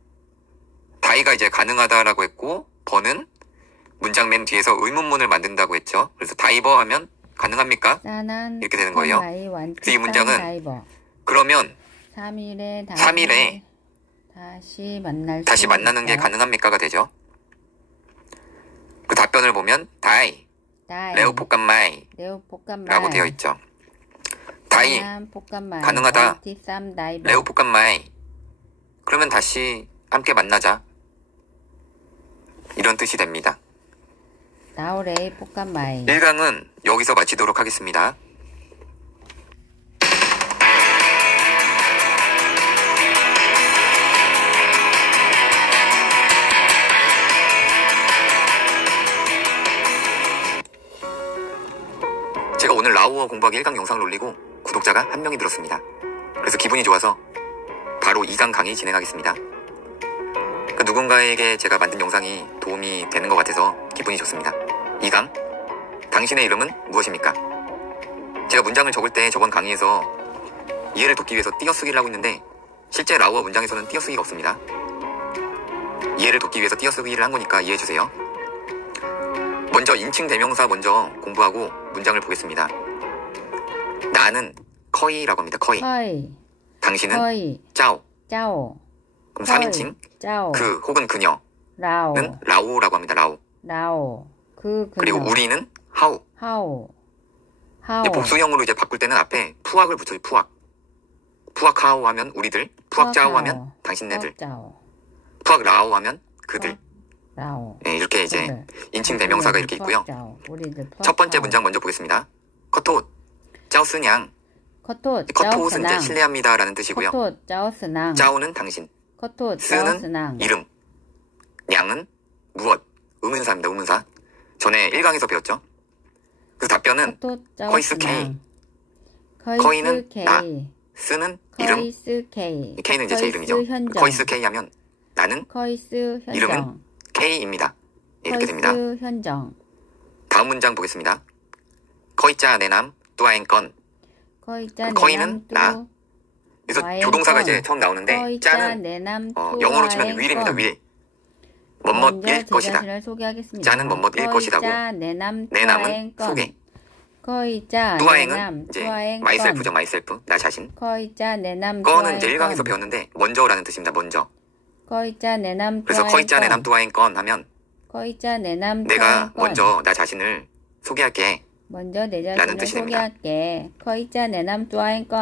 다이가 이제 가능하다라고 했고, 버는 문장 맨 뒤에서 의문문을 만든다고 했죠. 그래서 다이버 하면 가능합니까? 이렇게 되는 거예요. 그래서 이 문장은 다이버. 그러면 3일에 다시 만나는 게 가능합니까가 되죠. 그 답변을 보면 다이, 레오 볶음마이 라고 되어 있죠. 다이, 가능하다, 레오 볶음마이. 그러면 다시 함께 만나자. 이런 뜻이 됩니다. 1강은 여기서 마치도록 하겠습니다. 제가 오늘 라오어 공부하기 1강 영상을 올리고 구독자가 1명이 늘었습니다. 그래서 기분이 좋아서 바로 2강 강의 진행하겠습니다. 누군가에게 제가 만든 영상이 도움이 되는 것 같아서 기분이 좋습니다. 2강, 당신의 이름은 무엇입니까? 제가 문장을 적을 때 저번 강의에서 이해를 돕기 위해서 띄어쓰기를 하고 있는데 실제 라오어 문장에서는 띄어쓰기가 없습니다. 이해를 돕기 위해서 띄어쓰기를 한 거니까 이해해주세요. 먼저 인칭 대명사 먼저 공부하고 문장을 보겠습니다. 나는 커이라고 합니다. 커이. 당신은 짜오. 그럼 3인칭 그 혹은 그녀는 라오라고 합니다. 라오. 그리고 우리는 하오. 복수형으로 이제 바꿀 때는 앞에 푸악을 붙여요. 푸악하오 하면 우리들, 푸악짜오 하면 당신네들, 푸악라오 하면 그들. 네, 이렇게 이제 인칭 대명사가 이렇게 있고요. 첫 번째 문장 먼저 보겠습니다. 커토 짜오스냥. 커토옷은 이제 실례합니다라는 뜻이고요. 짜오는 당신, 스는 이름, 냥은 무엇, 의문사입니다. 의문사. 전에 1강에서 배웠죠. 그 답변은 커이스케이. 커이는 나, 스는 이름, K는 이제 제 이름이죠. 커이스케이 하면 나는, 이름은 K입니다. 네, 이렇게 됩니다. 다음 문장 보겠습니다. 커이짜 내남 뚜아엔건. 커이는 나. 그래서 조동사가 이제 처음 나오는데 짜는 영어로 치면 will입니다. will. 뭐뭐일 것이다. 짜는 뭐뭐일 것이다고. 내남은 소개. 뚜아행은 이제 myself죠. myself. 나 자신. 건은 이제 1강에서 배웠는데 먼저라는 뜻입니다. 먼저. 그래서 커이짜 내남 뚜아행건 하면 내가 먼저 나 자신을 소개할게. 라는 뜻이 됩니다.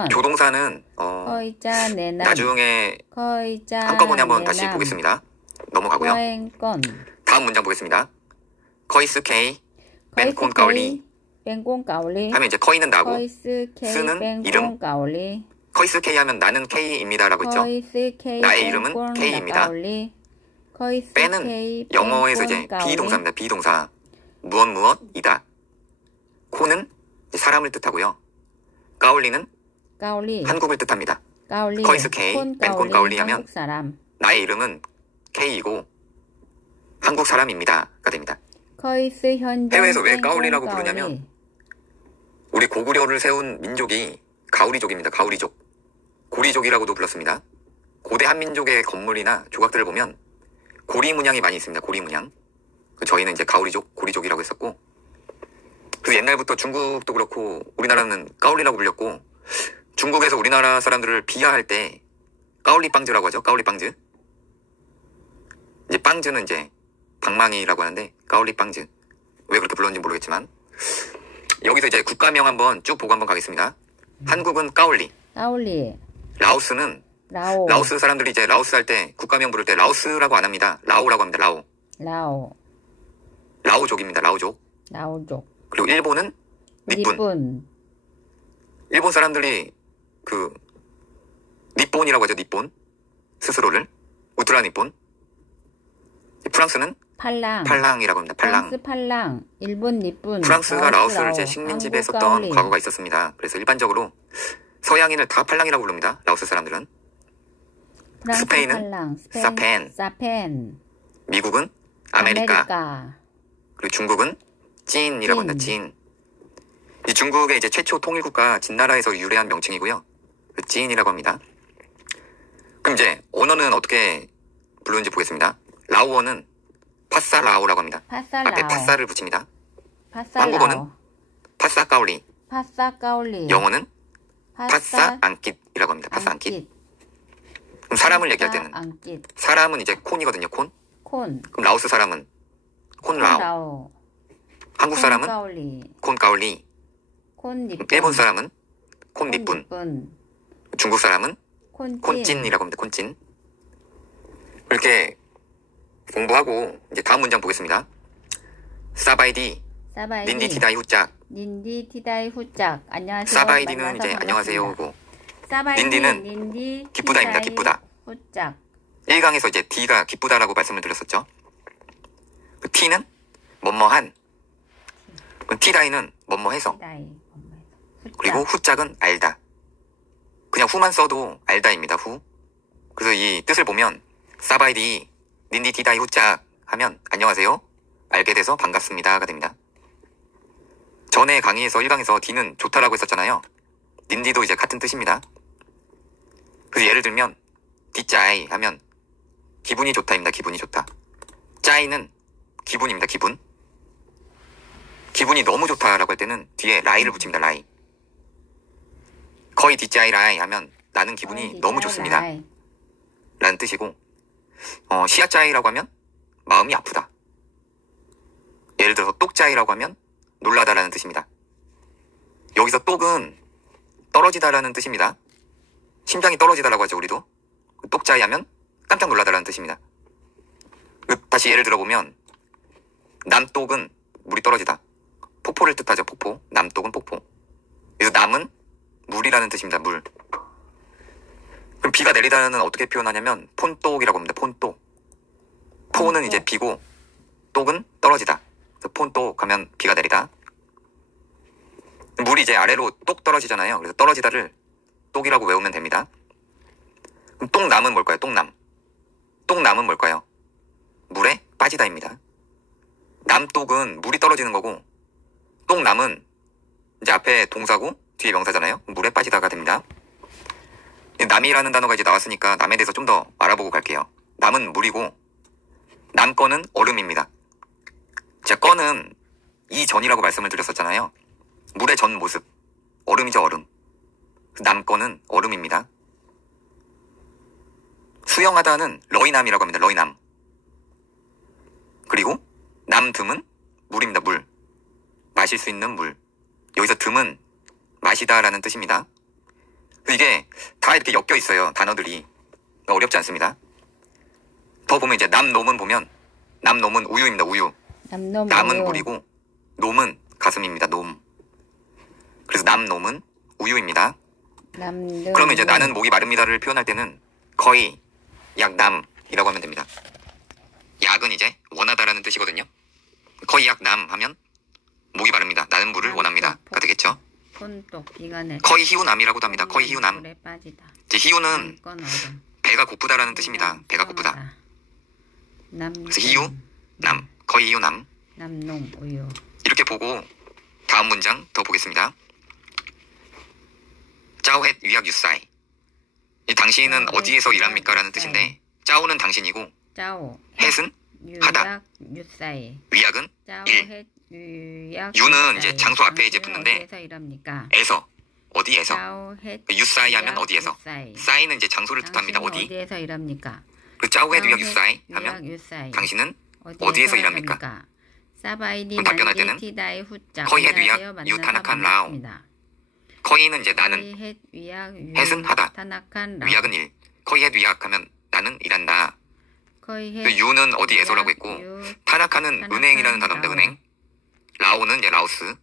조동사는 나중에 한꺼번에 한번 다시 보겠습니다. 넘어가고요. 다음 문장 보겠습니다. 커이스케이 벤콘 까올리 하면 이제 커이는 나고 스는 이름. 커이스케이 하면 나는 K입니다 라고 했죠. 나의 이름은 K입니다. 빼는 영어에서 이제 비동사입니다. 비동사. 무엇이다. 코는 사람을 뜻하고요. 까올리는 한국을 뜻합니다. 커이스케이 벤콘 까올리 하면 나의 이름은 K이고 한국 사람입니다가 됩니다. 해외에서 왜 까올리라고 부르냐면 우리 고구려를 세운 민족이 가우리족입니다. 가우리족. 고리족이라고도 불렀습니다. 고대 한민족의 건물이나 조각들을 보면 고리 문양이 많이 있습니다. 고리 문양. 저희는 이제 가우리족, 고리족이라고 했었고, 그래서 옛날부터 중국도 그렇고 우리나라는 까올리라고 불렸고, 중국에서 우리나라 사람들을 비하할 때 까올리 빵즈라고 하죠. 까올리 빵즈. 이제 빵즈는 이제 방망이라고 하는데 까올리 빵즈. 왜 그렇게 불렀는지 모르겠지만 여기서 이제 국가명 한번 쭉 보고 한번 가겠습니다. 한국은 까올리. 라오스는 라오스 사람들이 이제 라오스 할 때 국가명 부를 때 라오스라고 안 합니다. 라오라고 합니다. 라오족입니다. 라오족. 그리고 일본은 니뿐. 일본 사람들이 그 니폰이라고 하죠. 니폰 스스로를. 우트라 니폰. 프랑스는 팔랑. 팔랑이라고 합니다. 팔랑. 프랑스 팔랑. 일본 니뿐. 프랑스가 라오스를 라오, 이제 식민지배 한국 했었던 가올리. 과거가 있었습니다. 그래서 일반적으로 서양인을 다 팔랑이라고 부릅니다. 라오스 사람들은. 프랑스 스페인은 팔랑. 사펜. 사펜. 미국은 아메리카. 그리고 중국은 찐이라고 합니다. 찐. 이 중국의 이제 최초 통일국가 진나라에서 유래한 명칭이고요. 그 찐이라고 합니다. 그럼 이제 언어는 어떻게 부르는지 보겠습니다. 라오어는 파사라오라고 합니다. 파살라오. 앞에 파사를 붙입니다. 파살라오. 한국어는 파사까올리. 파사까올리. 영어는 파사 안깃이라고 합니다. 파사 안깃. 그럼 사람을 얘기할 때는 안깃. 사람은 이제 콘이거든요. 콘. 콘. 그럼 라오스 사람은 콘라오. 라오. 한국 사람은 콘까올리. 콘까올리. 콘 니뿐. 일본 사람은 콘니뿐. 중국 사람은 콘찐이라고 합니다. 콘찐. 이렇게 공부하고 이제 다음 문장 보겠습니다. 사바이디. 사바이디. 닌디 티다이 후짝. 닌디 티다이 후짝. 안녕하세요. 사바이디는 이제 안녕하세요고. 사바이디. 닌디는 닌디 기쁘다입니다. 티다이 기쁘다. 후짝. 1강에서 이제 D가 기쁘다라고 말씀을 드렸었죠. 그 T는 뭐뭐한. 티다이는 뭐뭐해서. 티다이. 후짝. 그리고 후짝은 알다. 그냥 후만 써도 알다입니다. 후. 그래서 이 뜻을 보면 사바이디 닌디 티다이 후짝 하면 안녕하세요. 알게 돼서 반갑습니다가 됩니다. 전에 강의에서 1강에서 D는 좋다라고 했었잖아요. 닌디도 이제 같은 뜻입니다. 그래서 예를 들면 디짜이 하면 기분이 좋다입니다. 기분이 좋다. 짜이는 기분입니다. 기분. 기분이 너무 좋다라고 할 때는 뒤에 라이를 붙입니다. 라이. 거의 디짜이 라이 하면 나는 기분이 너무 좋습니다. 라는 뜻이고 시아짜이라고 하면 마음이 아프다. 예를 들어서 똑짜이라고 하면 놀라다라는 뜻입니다. 여기서 똑은 떨어지다라는 뜻입니다. 심장이 떨어지다라고 하죠. 우리도. 똑짜이 하면 깜짝 놀라다라는 뜻입니다. 다시 예를 들어보면 남똑은 물이 떨어지다. 폭포를 뜻하죠. 폭포. 남똑은 폭포. 그래서 남은 물이라는 뜻입니다. 물. 그럼 비가 내리다는 어떻게 표현하냐면 폰똑이라고 합니다. 폰똑. 폰은 이제 비고 똑은 떨어지다. 그래서 폰똑 하면 비가 내리다. 물이 이제 아래로 똑 떨어지잖아요. 그래서 떨어지다를 똑이라고 외우면 됩니다. 그럼 똥남은 뭘까요? 똥남. 똥남은 뭘까요? 물에 빠지다입니다. 남똑은 물이 떨어지는 거고 똥남은 이제 앞에 동사고 뒤에 명사잖아요. 물에 빠지다가 됩니다. 남이라는 단어가 이제 나왔으니까 남에 대해서 좀 더 알아보고 갈게요. 남은 물이고 남거는 얼음입니다. 제가 거는 이전이라고 말씀을 드렸었잖아요. 물의 전 모습. 얼음이죠. 얼음. 남거는 얼음입니다. 수영하다는 러이남이라고 합니다. 러이남. 그리고 남듬은 물입니다. 물. 마실 수 있는 물. 여기서 듬은 마시다라는 뜻입니다. 이게 다 이렇게 엮여 있어요. 단어들이. 어렵지 않습니다. 더 보면 이제 남놈은 보면 남놈은 우유입니다. 우유. 남은 물이고 놈은 가슴입니다. 놈. 그래서 남놈은 우유입니다. 그러면 이제 나는 목이 마릅니다를 표현할 때는 거의 약남이라고 하면 됩니다. 약은 이제 원하다라는 뜻이거든요. 거의 약남 하면 목이 마릅니다. 나는 물을 원합니다가 되겠죠. 거의 희우남이라고도 합니다. 거의 희우남. 이제 희우는 배가 고프다라는 뜻입니다. 배가 고프다. 그래서 희우, 남, 거의 희우남. 남농 우유. 이렇게 보고 다음 문장 더 보겠습니다. 짜오헷 위약 유사이. 이 당신은 어디에서 일합니까? 라는 뜻인데 짜오는 당신이고 짜오. 헷은 하다. 유사이. 위약은 일. 유는 이제 장소 앞에 이제 붙는데 어디에서 일합니까? 에서 어디에서 유사이 하면 어디에서 유사이. 사이는 이제 장소를 뜻합니다. 어디? 어디에서 일합니까? 그 짜오헷 위약 유사이 하면 당신은 어디에서 일합니까? 사바이디 답변할 때는 거이헷 위약 유 타나칸 라오. 거이는 이제 나는, 헷은 하다, 위약은 일. 거이헷 위약 하면 나는 일한다. 유는 어디에서라고 했고 타나칸은 은행이라는 단어입니다. 은행. 라오는 이제 라오스.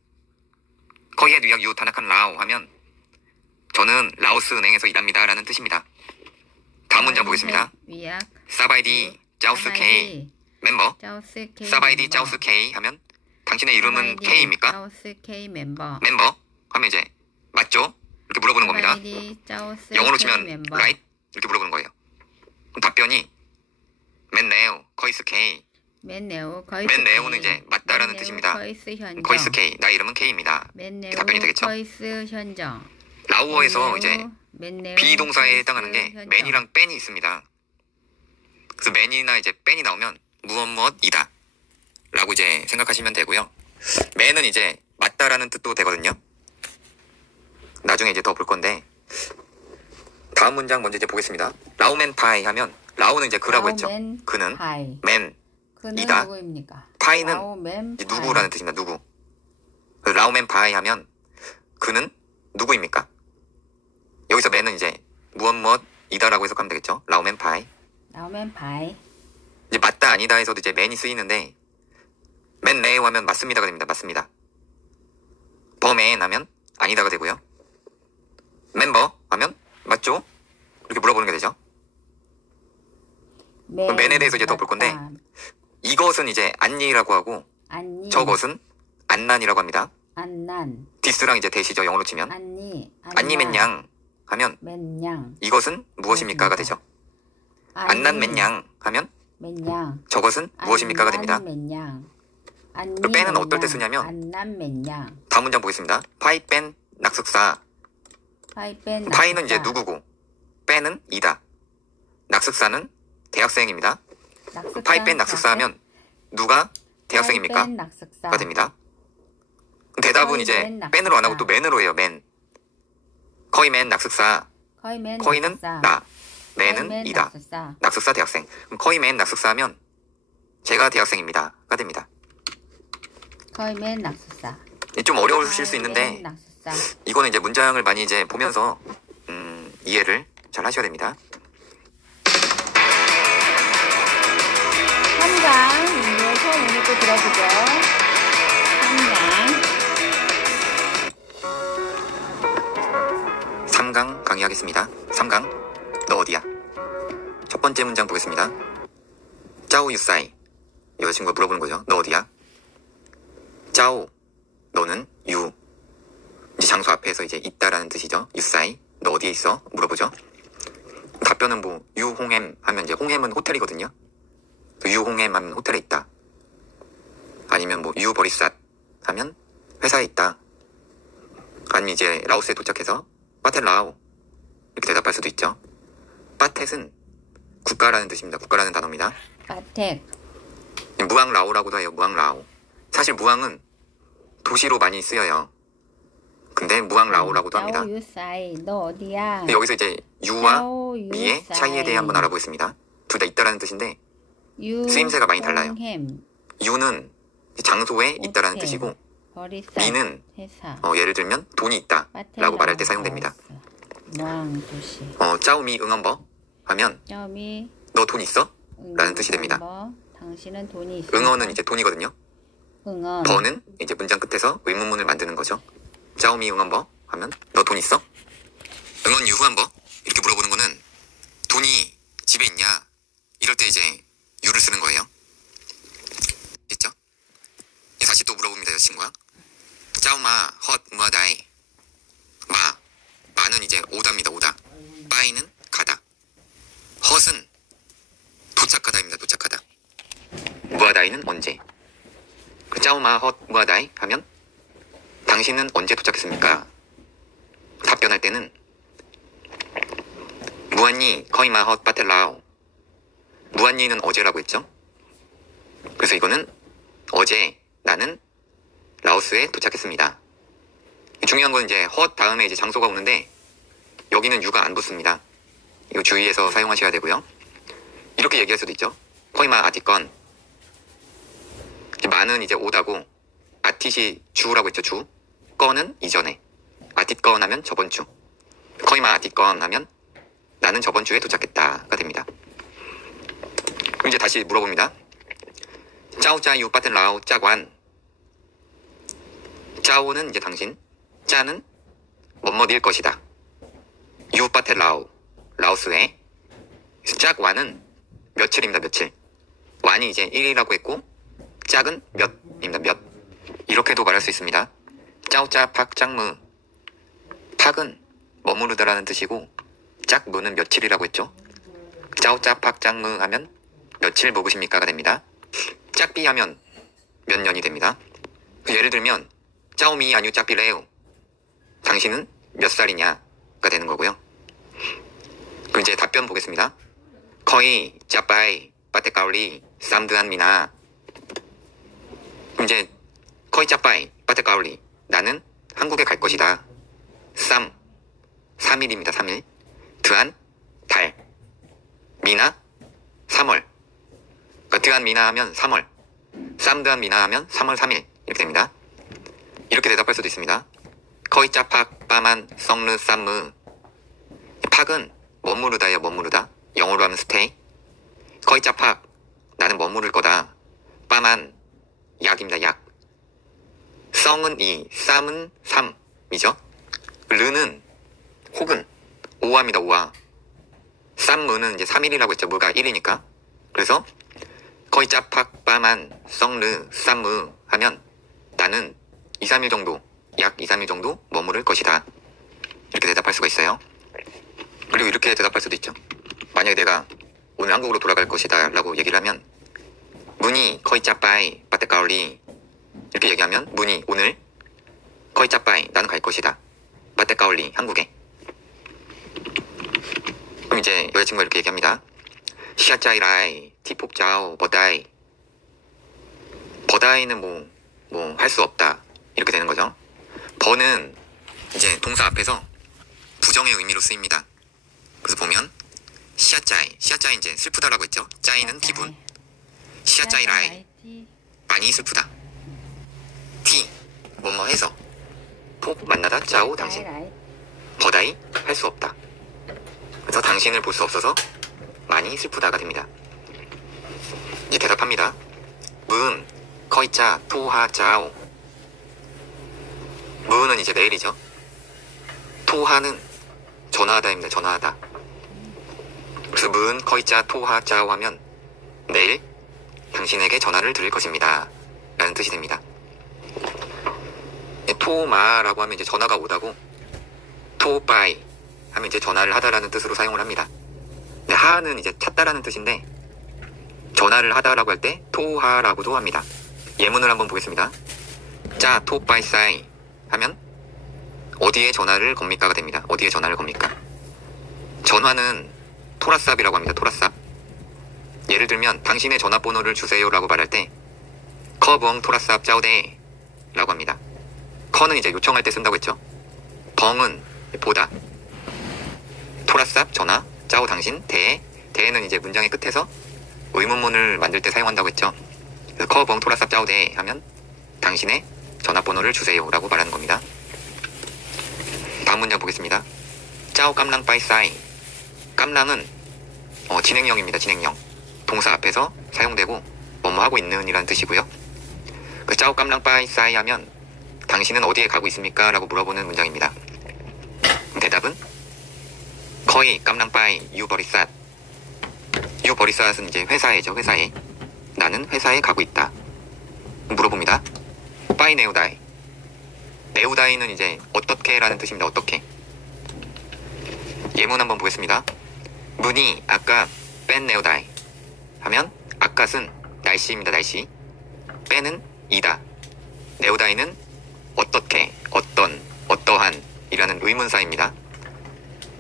거이헷 위약 유 타나칸 라오 하면 저는 라오스 은행에서 일합니다 라는 뜻입니다. 다음 문장 보겠습니다. 위약 사바이디 짜우스 K 멤버. 짜오스 K 사바이디 짜우스 K 하면 당신의 이름은 K입니까? 짜오스 K 멤버. 멤버 하면 이제 맞죠? 이렇게 물어보는 겁니다. 사바이디 짜오스 영어로 K 치면 멤버. right 이렇게 물어보는 거예요. 그럼 답변이 맨네오 거이스 K. 맨네오 거이스 맨네오는 K. 이제 맞다라는 맨네오 뜻입니다. 거이스 현정. 거이스 K 나 이름은 K입니다. 맨네오 답변이 되겠죠? 거이스 현정. 라오어에서 맨네오, 이제 맨네오 비동사에 거이스 해당하는 게 현정. 맨이랑 뺀이 있습니다. 그래서 맨이나 이제 뺀이 나오면 무엇이다 라고 이제 생각하시면 되고요. 맨은 이제 맞다라는 뜻도 되거든요. 나중에 이제 더 볼 건데 다음 문장 먼저 이제 보겠습니다. 라오맨 파이 하면 라오는 이제 그라고 했죠. 라오맨 그는 파이. 맨 그는 이다. 누구입니까? 파이는 라오맨 이제 파이. 누구라는 뜻입니다. 누구. 그래서 라오맨 파이 하면 그는 누구입니까? 여기서 맨은 이제 무엇이다라고 해석하면 되겠죠. 라오맨 파이. 라오맨 파이. 이제 맞다 아니다에서도 이제 맨이 쓰이는데 맨 네오 하면 맞습니다가 됩니다. 맞습니다. 버맨 하면 아니다가 되고요. 멤버 하면 맞죠? 이렇게 물어보는 게 되죠. 그럼 맨에 대해서 이제 더 볼 건데 이것은 이제 안니라고 하고 안니. 저것은 안난이라고 합니다. 안난. 디스랑 이제 대시죠. 영어로 치면 안니. 안니 맨양 하면 맨양. 이것은 무엇입니까가 되죠. 안난 맨양 하면 맨양. 저것은 무엇입니까가 됩니다. 맨양. 안니 그 뺀은 어떨 때 맨양. 쓰냐면 안난 맨양. 다음 문장 보겠습니다. 파이 뺀 낙숙사. 파이 뺀. 파이는 이제 누구고 뺀은 이다. 낙숙사는 대학생입니다. 파이 뺀 낙숙사 하면 누가 대학생입니까? 파이 뺀 낙숙사. 가 됩니다. 그럼 대답은 파이 이제 뺀 낙숙사. 뺀으로 안 하고 또 맨으로 해요. 맨. 거의 맨 낙숙사. 거의 맨 거의는 낙숙사. 나. 거의 맨은 맨 이다. 낙숙사. 낙숙사 대학생. 그럼 거의 맨 낙숙사 하면 제가 대학생입니다.가 됩니다. 거의 맨 낙숙사. 좀 어려우실 수 있는데 맨 낙숙사. 이거는 이제 문장을 많이 이제 보면서 이해를 잘 하셔야 됩니다. 3강 이제 처음 오늘 또 들어보죠. 3강. 3강 강의하겠습니다. 3강 너 어디야? 첫 번째 문장 보겠습니다. 짜오 유사이 여자친구가 물어보는 거죠. 너 어디야? 짜오 너는 유 이제 장소 앞에서 이제 있다라는 뜻이죠. 유사이 너 어디에 있어? 물어보죠. 답변은 뭐 유홍햄 하면 이제 홍햄은 호텔이거든요. 유홍햄 하면 호텔에 있다. 아니면 뭐 유버리삿 하면 회사에 있다. 아니면 이제 라오스에 도착해서 빠텔라오 이렇게 대답할 수도 있죠. 빠텟은 국가라는 뜻입니다. 국가라는 단어입니다. 빠텍. 무앙라오라고도 해요. 무앙라오. 사실 무앙은 도시로 많이 쓰여요. 근데 무앙라오라고도 합니다. 짜오 유사이 너 어디야? 근데 여기서 이제 유와 짜오 미의 유사이. 차이에 대해 한번 알아보겠습니다. 둘 다 있다라는 뜻인데 유 쓰임새가 많이 달라요. 홍햄. 유는 장소에 있다라는 호텔. 뜻이고 버리삿. 미는 회사. 예를 들면 돈이 있다 라고 말할 때 사용됩니다. 무앙 도시. 짜오미 응언버 하면 점이 너 돈 있어? 라는 뜻이 됩니다. 당신은 돈이 있어. 응어는 이제 돈이거든요. 응언. 버는 이제 문장 끝에서 의문문을 만드는 거죠. 짜오미 응언버 하면 너 돈 있어? 응언 유후한버 이렇게 물어보는 거는 돈이 집에 있냐 이럴 때 이제 유를 쓰는 거예요. 있죠? 다시 또 물어봅니다. 여자친구가 짜오마 헛 무아다이 마는 이제 오다입니다. 오다. 빠이는 가다. 헛은 도착하다입니다. 도착하다. 무아다이는 언제. 짜오마 헛 무아다이 하면 당신은 언제 도착했습니까? 답변할 때는 무안니 거이마 헛 빠텔라오. 무안니는 어제라고 했죠. 그래서 이거는 어제 나는 라오스에 도착했습니다. 중요한 건 이제 헛 다음에 이제 장소가 오는데 여기는 유가 안 붙습니다. 이거 주의해서 사용하셔야 되고요. 이렇게 얘기할 수도 있죠. 거이마 아티건. 마는 이제 오다고 아티시 주라고 했죠. 주. 건은 이전에. 아티건 하면 저번 주. 거이마 아티건 하면 나는 저번 주에 도착했다가 됩니다. 그럼 이제 다시 물어봅니다. 짜오짜 유 빠텐 라오 짜관. 짜오는 이제 당신. 짜는 뭐뭐일 것이다. 유 빠텐 라오. 라오스에. 짝 완은 며칠입니다. 며칠. 완이 이제 1이라고 했고 짝은 몇입니다. 몇. 이렇게도 말할 수 있습니다. 짜오짜 팍 짝무. 팍은 머무르다라는 뜻이고 짝무는 며칠이라고 했죠. 짜오짜 팍 짝무 하면 며칠 묵으십니까가 됩니다. 짝비 하면 몇 년이 됩니다. 예를 들면 짜오미 아뉴 짝비레오. 당신은 몇 살이냐가 되는 거고요. 그럼 이제 답변 보겠습니다. 거의 짜빠이 빠테까울리 쌈드한 미나. 이제 거의 짜빠이 빠테까울리 나는 한국에 갈 것이다. 쌈 3일입니다. 3일. 드한 달. 미나 3월. 그러니까 드한 미나 하면 3월. 쌈드한 미나 하면 3월 3일 이렇게 됩니다. 이렇게 대답할 수도 있습니다. 거의 짜팍 빠만 썩르 쌈무. 팍은 머무르다예요. 머무르다. 영어로 하면 스테이. 거의 짜팍 나는 머무를 거다. 빠만 약입니다. 약. 썽은 2, 쌈은 3이죠. 르는 혹은 5화입니다. 5화. 쌈무는 이제 3일이라고 했죠. 무가 1이니까. 그래서 거의 짜팍 빠만 썽르 쌈무 하면 나는 2, 3일 정도, 약 2, 3일 정도 머무를 것이다. 이렇게 대답할 수가 있어요. 그리고 이렇게 대답할 수도 있죠. 만약에 내가 오늘 한국으로 돌아갈 것이다 라고 얘기를 하면 문이 거의 짜빠이 빠떼까올리 이렇게 얘기하면 문이 오늘 거의 짜빠이 나는 갈 것이다. 빠떼까올리 한국에. 그럼 이제 여자친구가 이렇게 얘기합니다. 시아짜이라이 티폭자오 버다이. 버다이는 뭐 할 수 없다 이렇게 되는 거죠. 버는 이제 동사 앞에서 부정의 의미로 쓰입니다. 그래서 보면 시아짜이 이제 슬프다라고 했죠. 짜이는 기분. 시아짜이라이 많이 슬프다. 티 뭐뭐 해서. 폭 만나다 짜오 당신. 버다이 할 수 없다. 그래서 당신을 볼 수 없어서 많이 슬프다가 됩니다. 이제 대답합니다. 문 거이짜 토하 짜오. 문은 이제 내일이죠. 토하는 전화하다입니다. 전화하다. 그래서 문 거이짜 토하 짜오 하면 내일 당신에게 전화를 드릴 것입니다 라는 뜻이 됩니다. 토마라고 하면 이제 전화가 오다고, 토빠이 하면 이제 전화를 하다라는 뜻으로 사용을 합니다. 하는 이제 찾다라는 뜻인데 전화를 하다라고 할 때 토하라고도 합니다. 예문을 한번 보겠습니다. 짜 토빠이 싸이 하면 어디에 전화를 겁니까가 됩니다. 어디에 전화를 겁니까? 전화는 토라쌉이라고 합니다. 토라쌉. 예를 들면 당신의 전화번호를 주세요라고 말할 때 커벙 토라쌉 짜오데 라고 합니다. 커는 이제 요청할 때 쓴다고 했죠. 벙은 보다. 토라쌉 전화, 짜오 당신, 대는 이제 문장의 끝에서 의문문을 만들 때 사용한다고 했죠. 그래서 커벙 토라쌉 짜오데 하면 당신의 전화번호를 주세요라고 말하는 겁니다. 다음 문장 보겠습니다. 짜오 깜랑 빠이 싸이. 깜랑은 진행형입니다. 진행형. 동사 앞에서 사용되고 뭐뭐 하고 있는 이라는 뜻이고요. 그 짜오 깜랑 빠이 싸이 하면 당신은 어디에 가고 있습니까? 라고 물어보는 문장입니다. 대답은 거의 깜랑 빠이 유버리삿. 유버리삿은 이제 회사에죠. 회사에. 나는 회사에 가고 있다. 물어봅니다. 빠이 네우다이. 네우다이는 이제 어떻게 라는 뜻입니다. 어떻게. 예문 한번 보겠습니다. 문이 아까 뺀 네우다이 하면 아까는 날씨입니다. 날씨. 빼는 이다. 네우다이는 어떻게, 어떤, 어떠한 이라는 의문사입니다.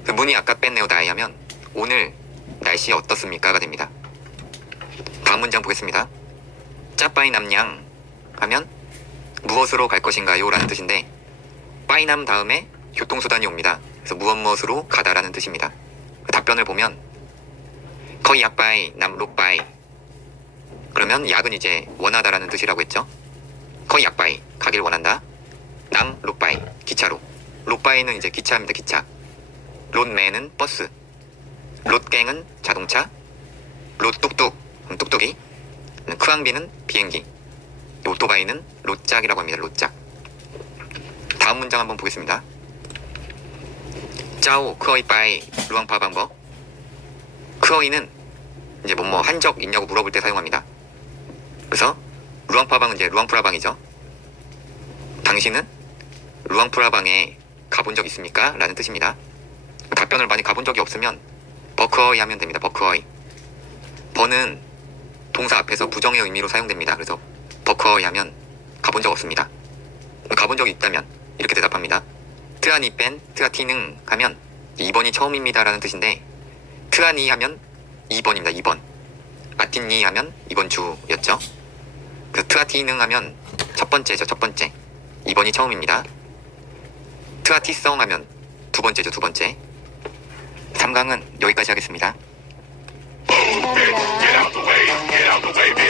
그 문이 아까 뺀 네우다이 하면 오늘 날씨 어떻습니까가 됩니다. 다음 문장 보겠습니다. 짜빠이 남양 하면 무엇으로 갈 것인가요? 라는 뜻인데 빠이남 다음에 교통수단이 옵니다. 그래서 무엇으로 가다라는 뜻입니다. 그 답변을 보면 거의 약빠이 남로빠이. 그러면 약은 이제 원하다라는 뜻이라고 했죠. 거의 약빠이 가길 원한다. 남 로빠이 기차로. 로빠이는 이제 기차입니다. 기차. 롯매는 버스. 롯갱은 자동차. 롯뚝뚝 뚝뚝이. 크앙비는 비행기. 오토바이는 롯짝이라고 합니다. 롯짝. 다음 문장 한번 보겠습니다. 짜오 크어이빠이 루앙파방버. 버크어이는 이제 뭐뭐 한 적 있냐고 물어볼 때 사용합니다. 그래서 루앙프라방은 이제 루앙프라방이죠. 당신은 루앙프라방에 가본 적 있습니까? 라는 뜻입니다. 답변을 많이 가본 적이 없으면 버크어이 하면 됩니다. 버크어이. 버는 동사 앞에서 부정의 의미로 사용됩니다. 그래서 버크어이 하면 가본 적 없습니다. 가본 적이 있다면 이렇게 대답합니다. 트아니 뺀 트아티능 하면 2번이 처음입니다 라는 뜻인데, 트아니 하면 2번입니다. 2번. 아티니 하면 이번 주였죠. 그래서 트아티능 하면 첫 번째죠. 첫 번째. 2번이 처음입니다. 트아티성 하면 두 번째죠. 두 번째. 3강은 여기까지 하겠습니다. 감사합니다.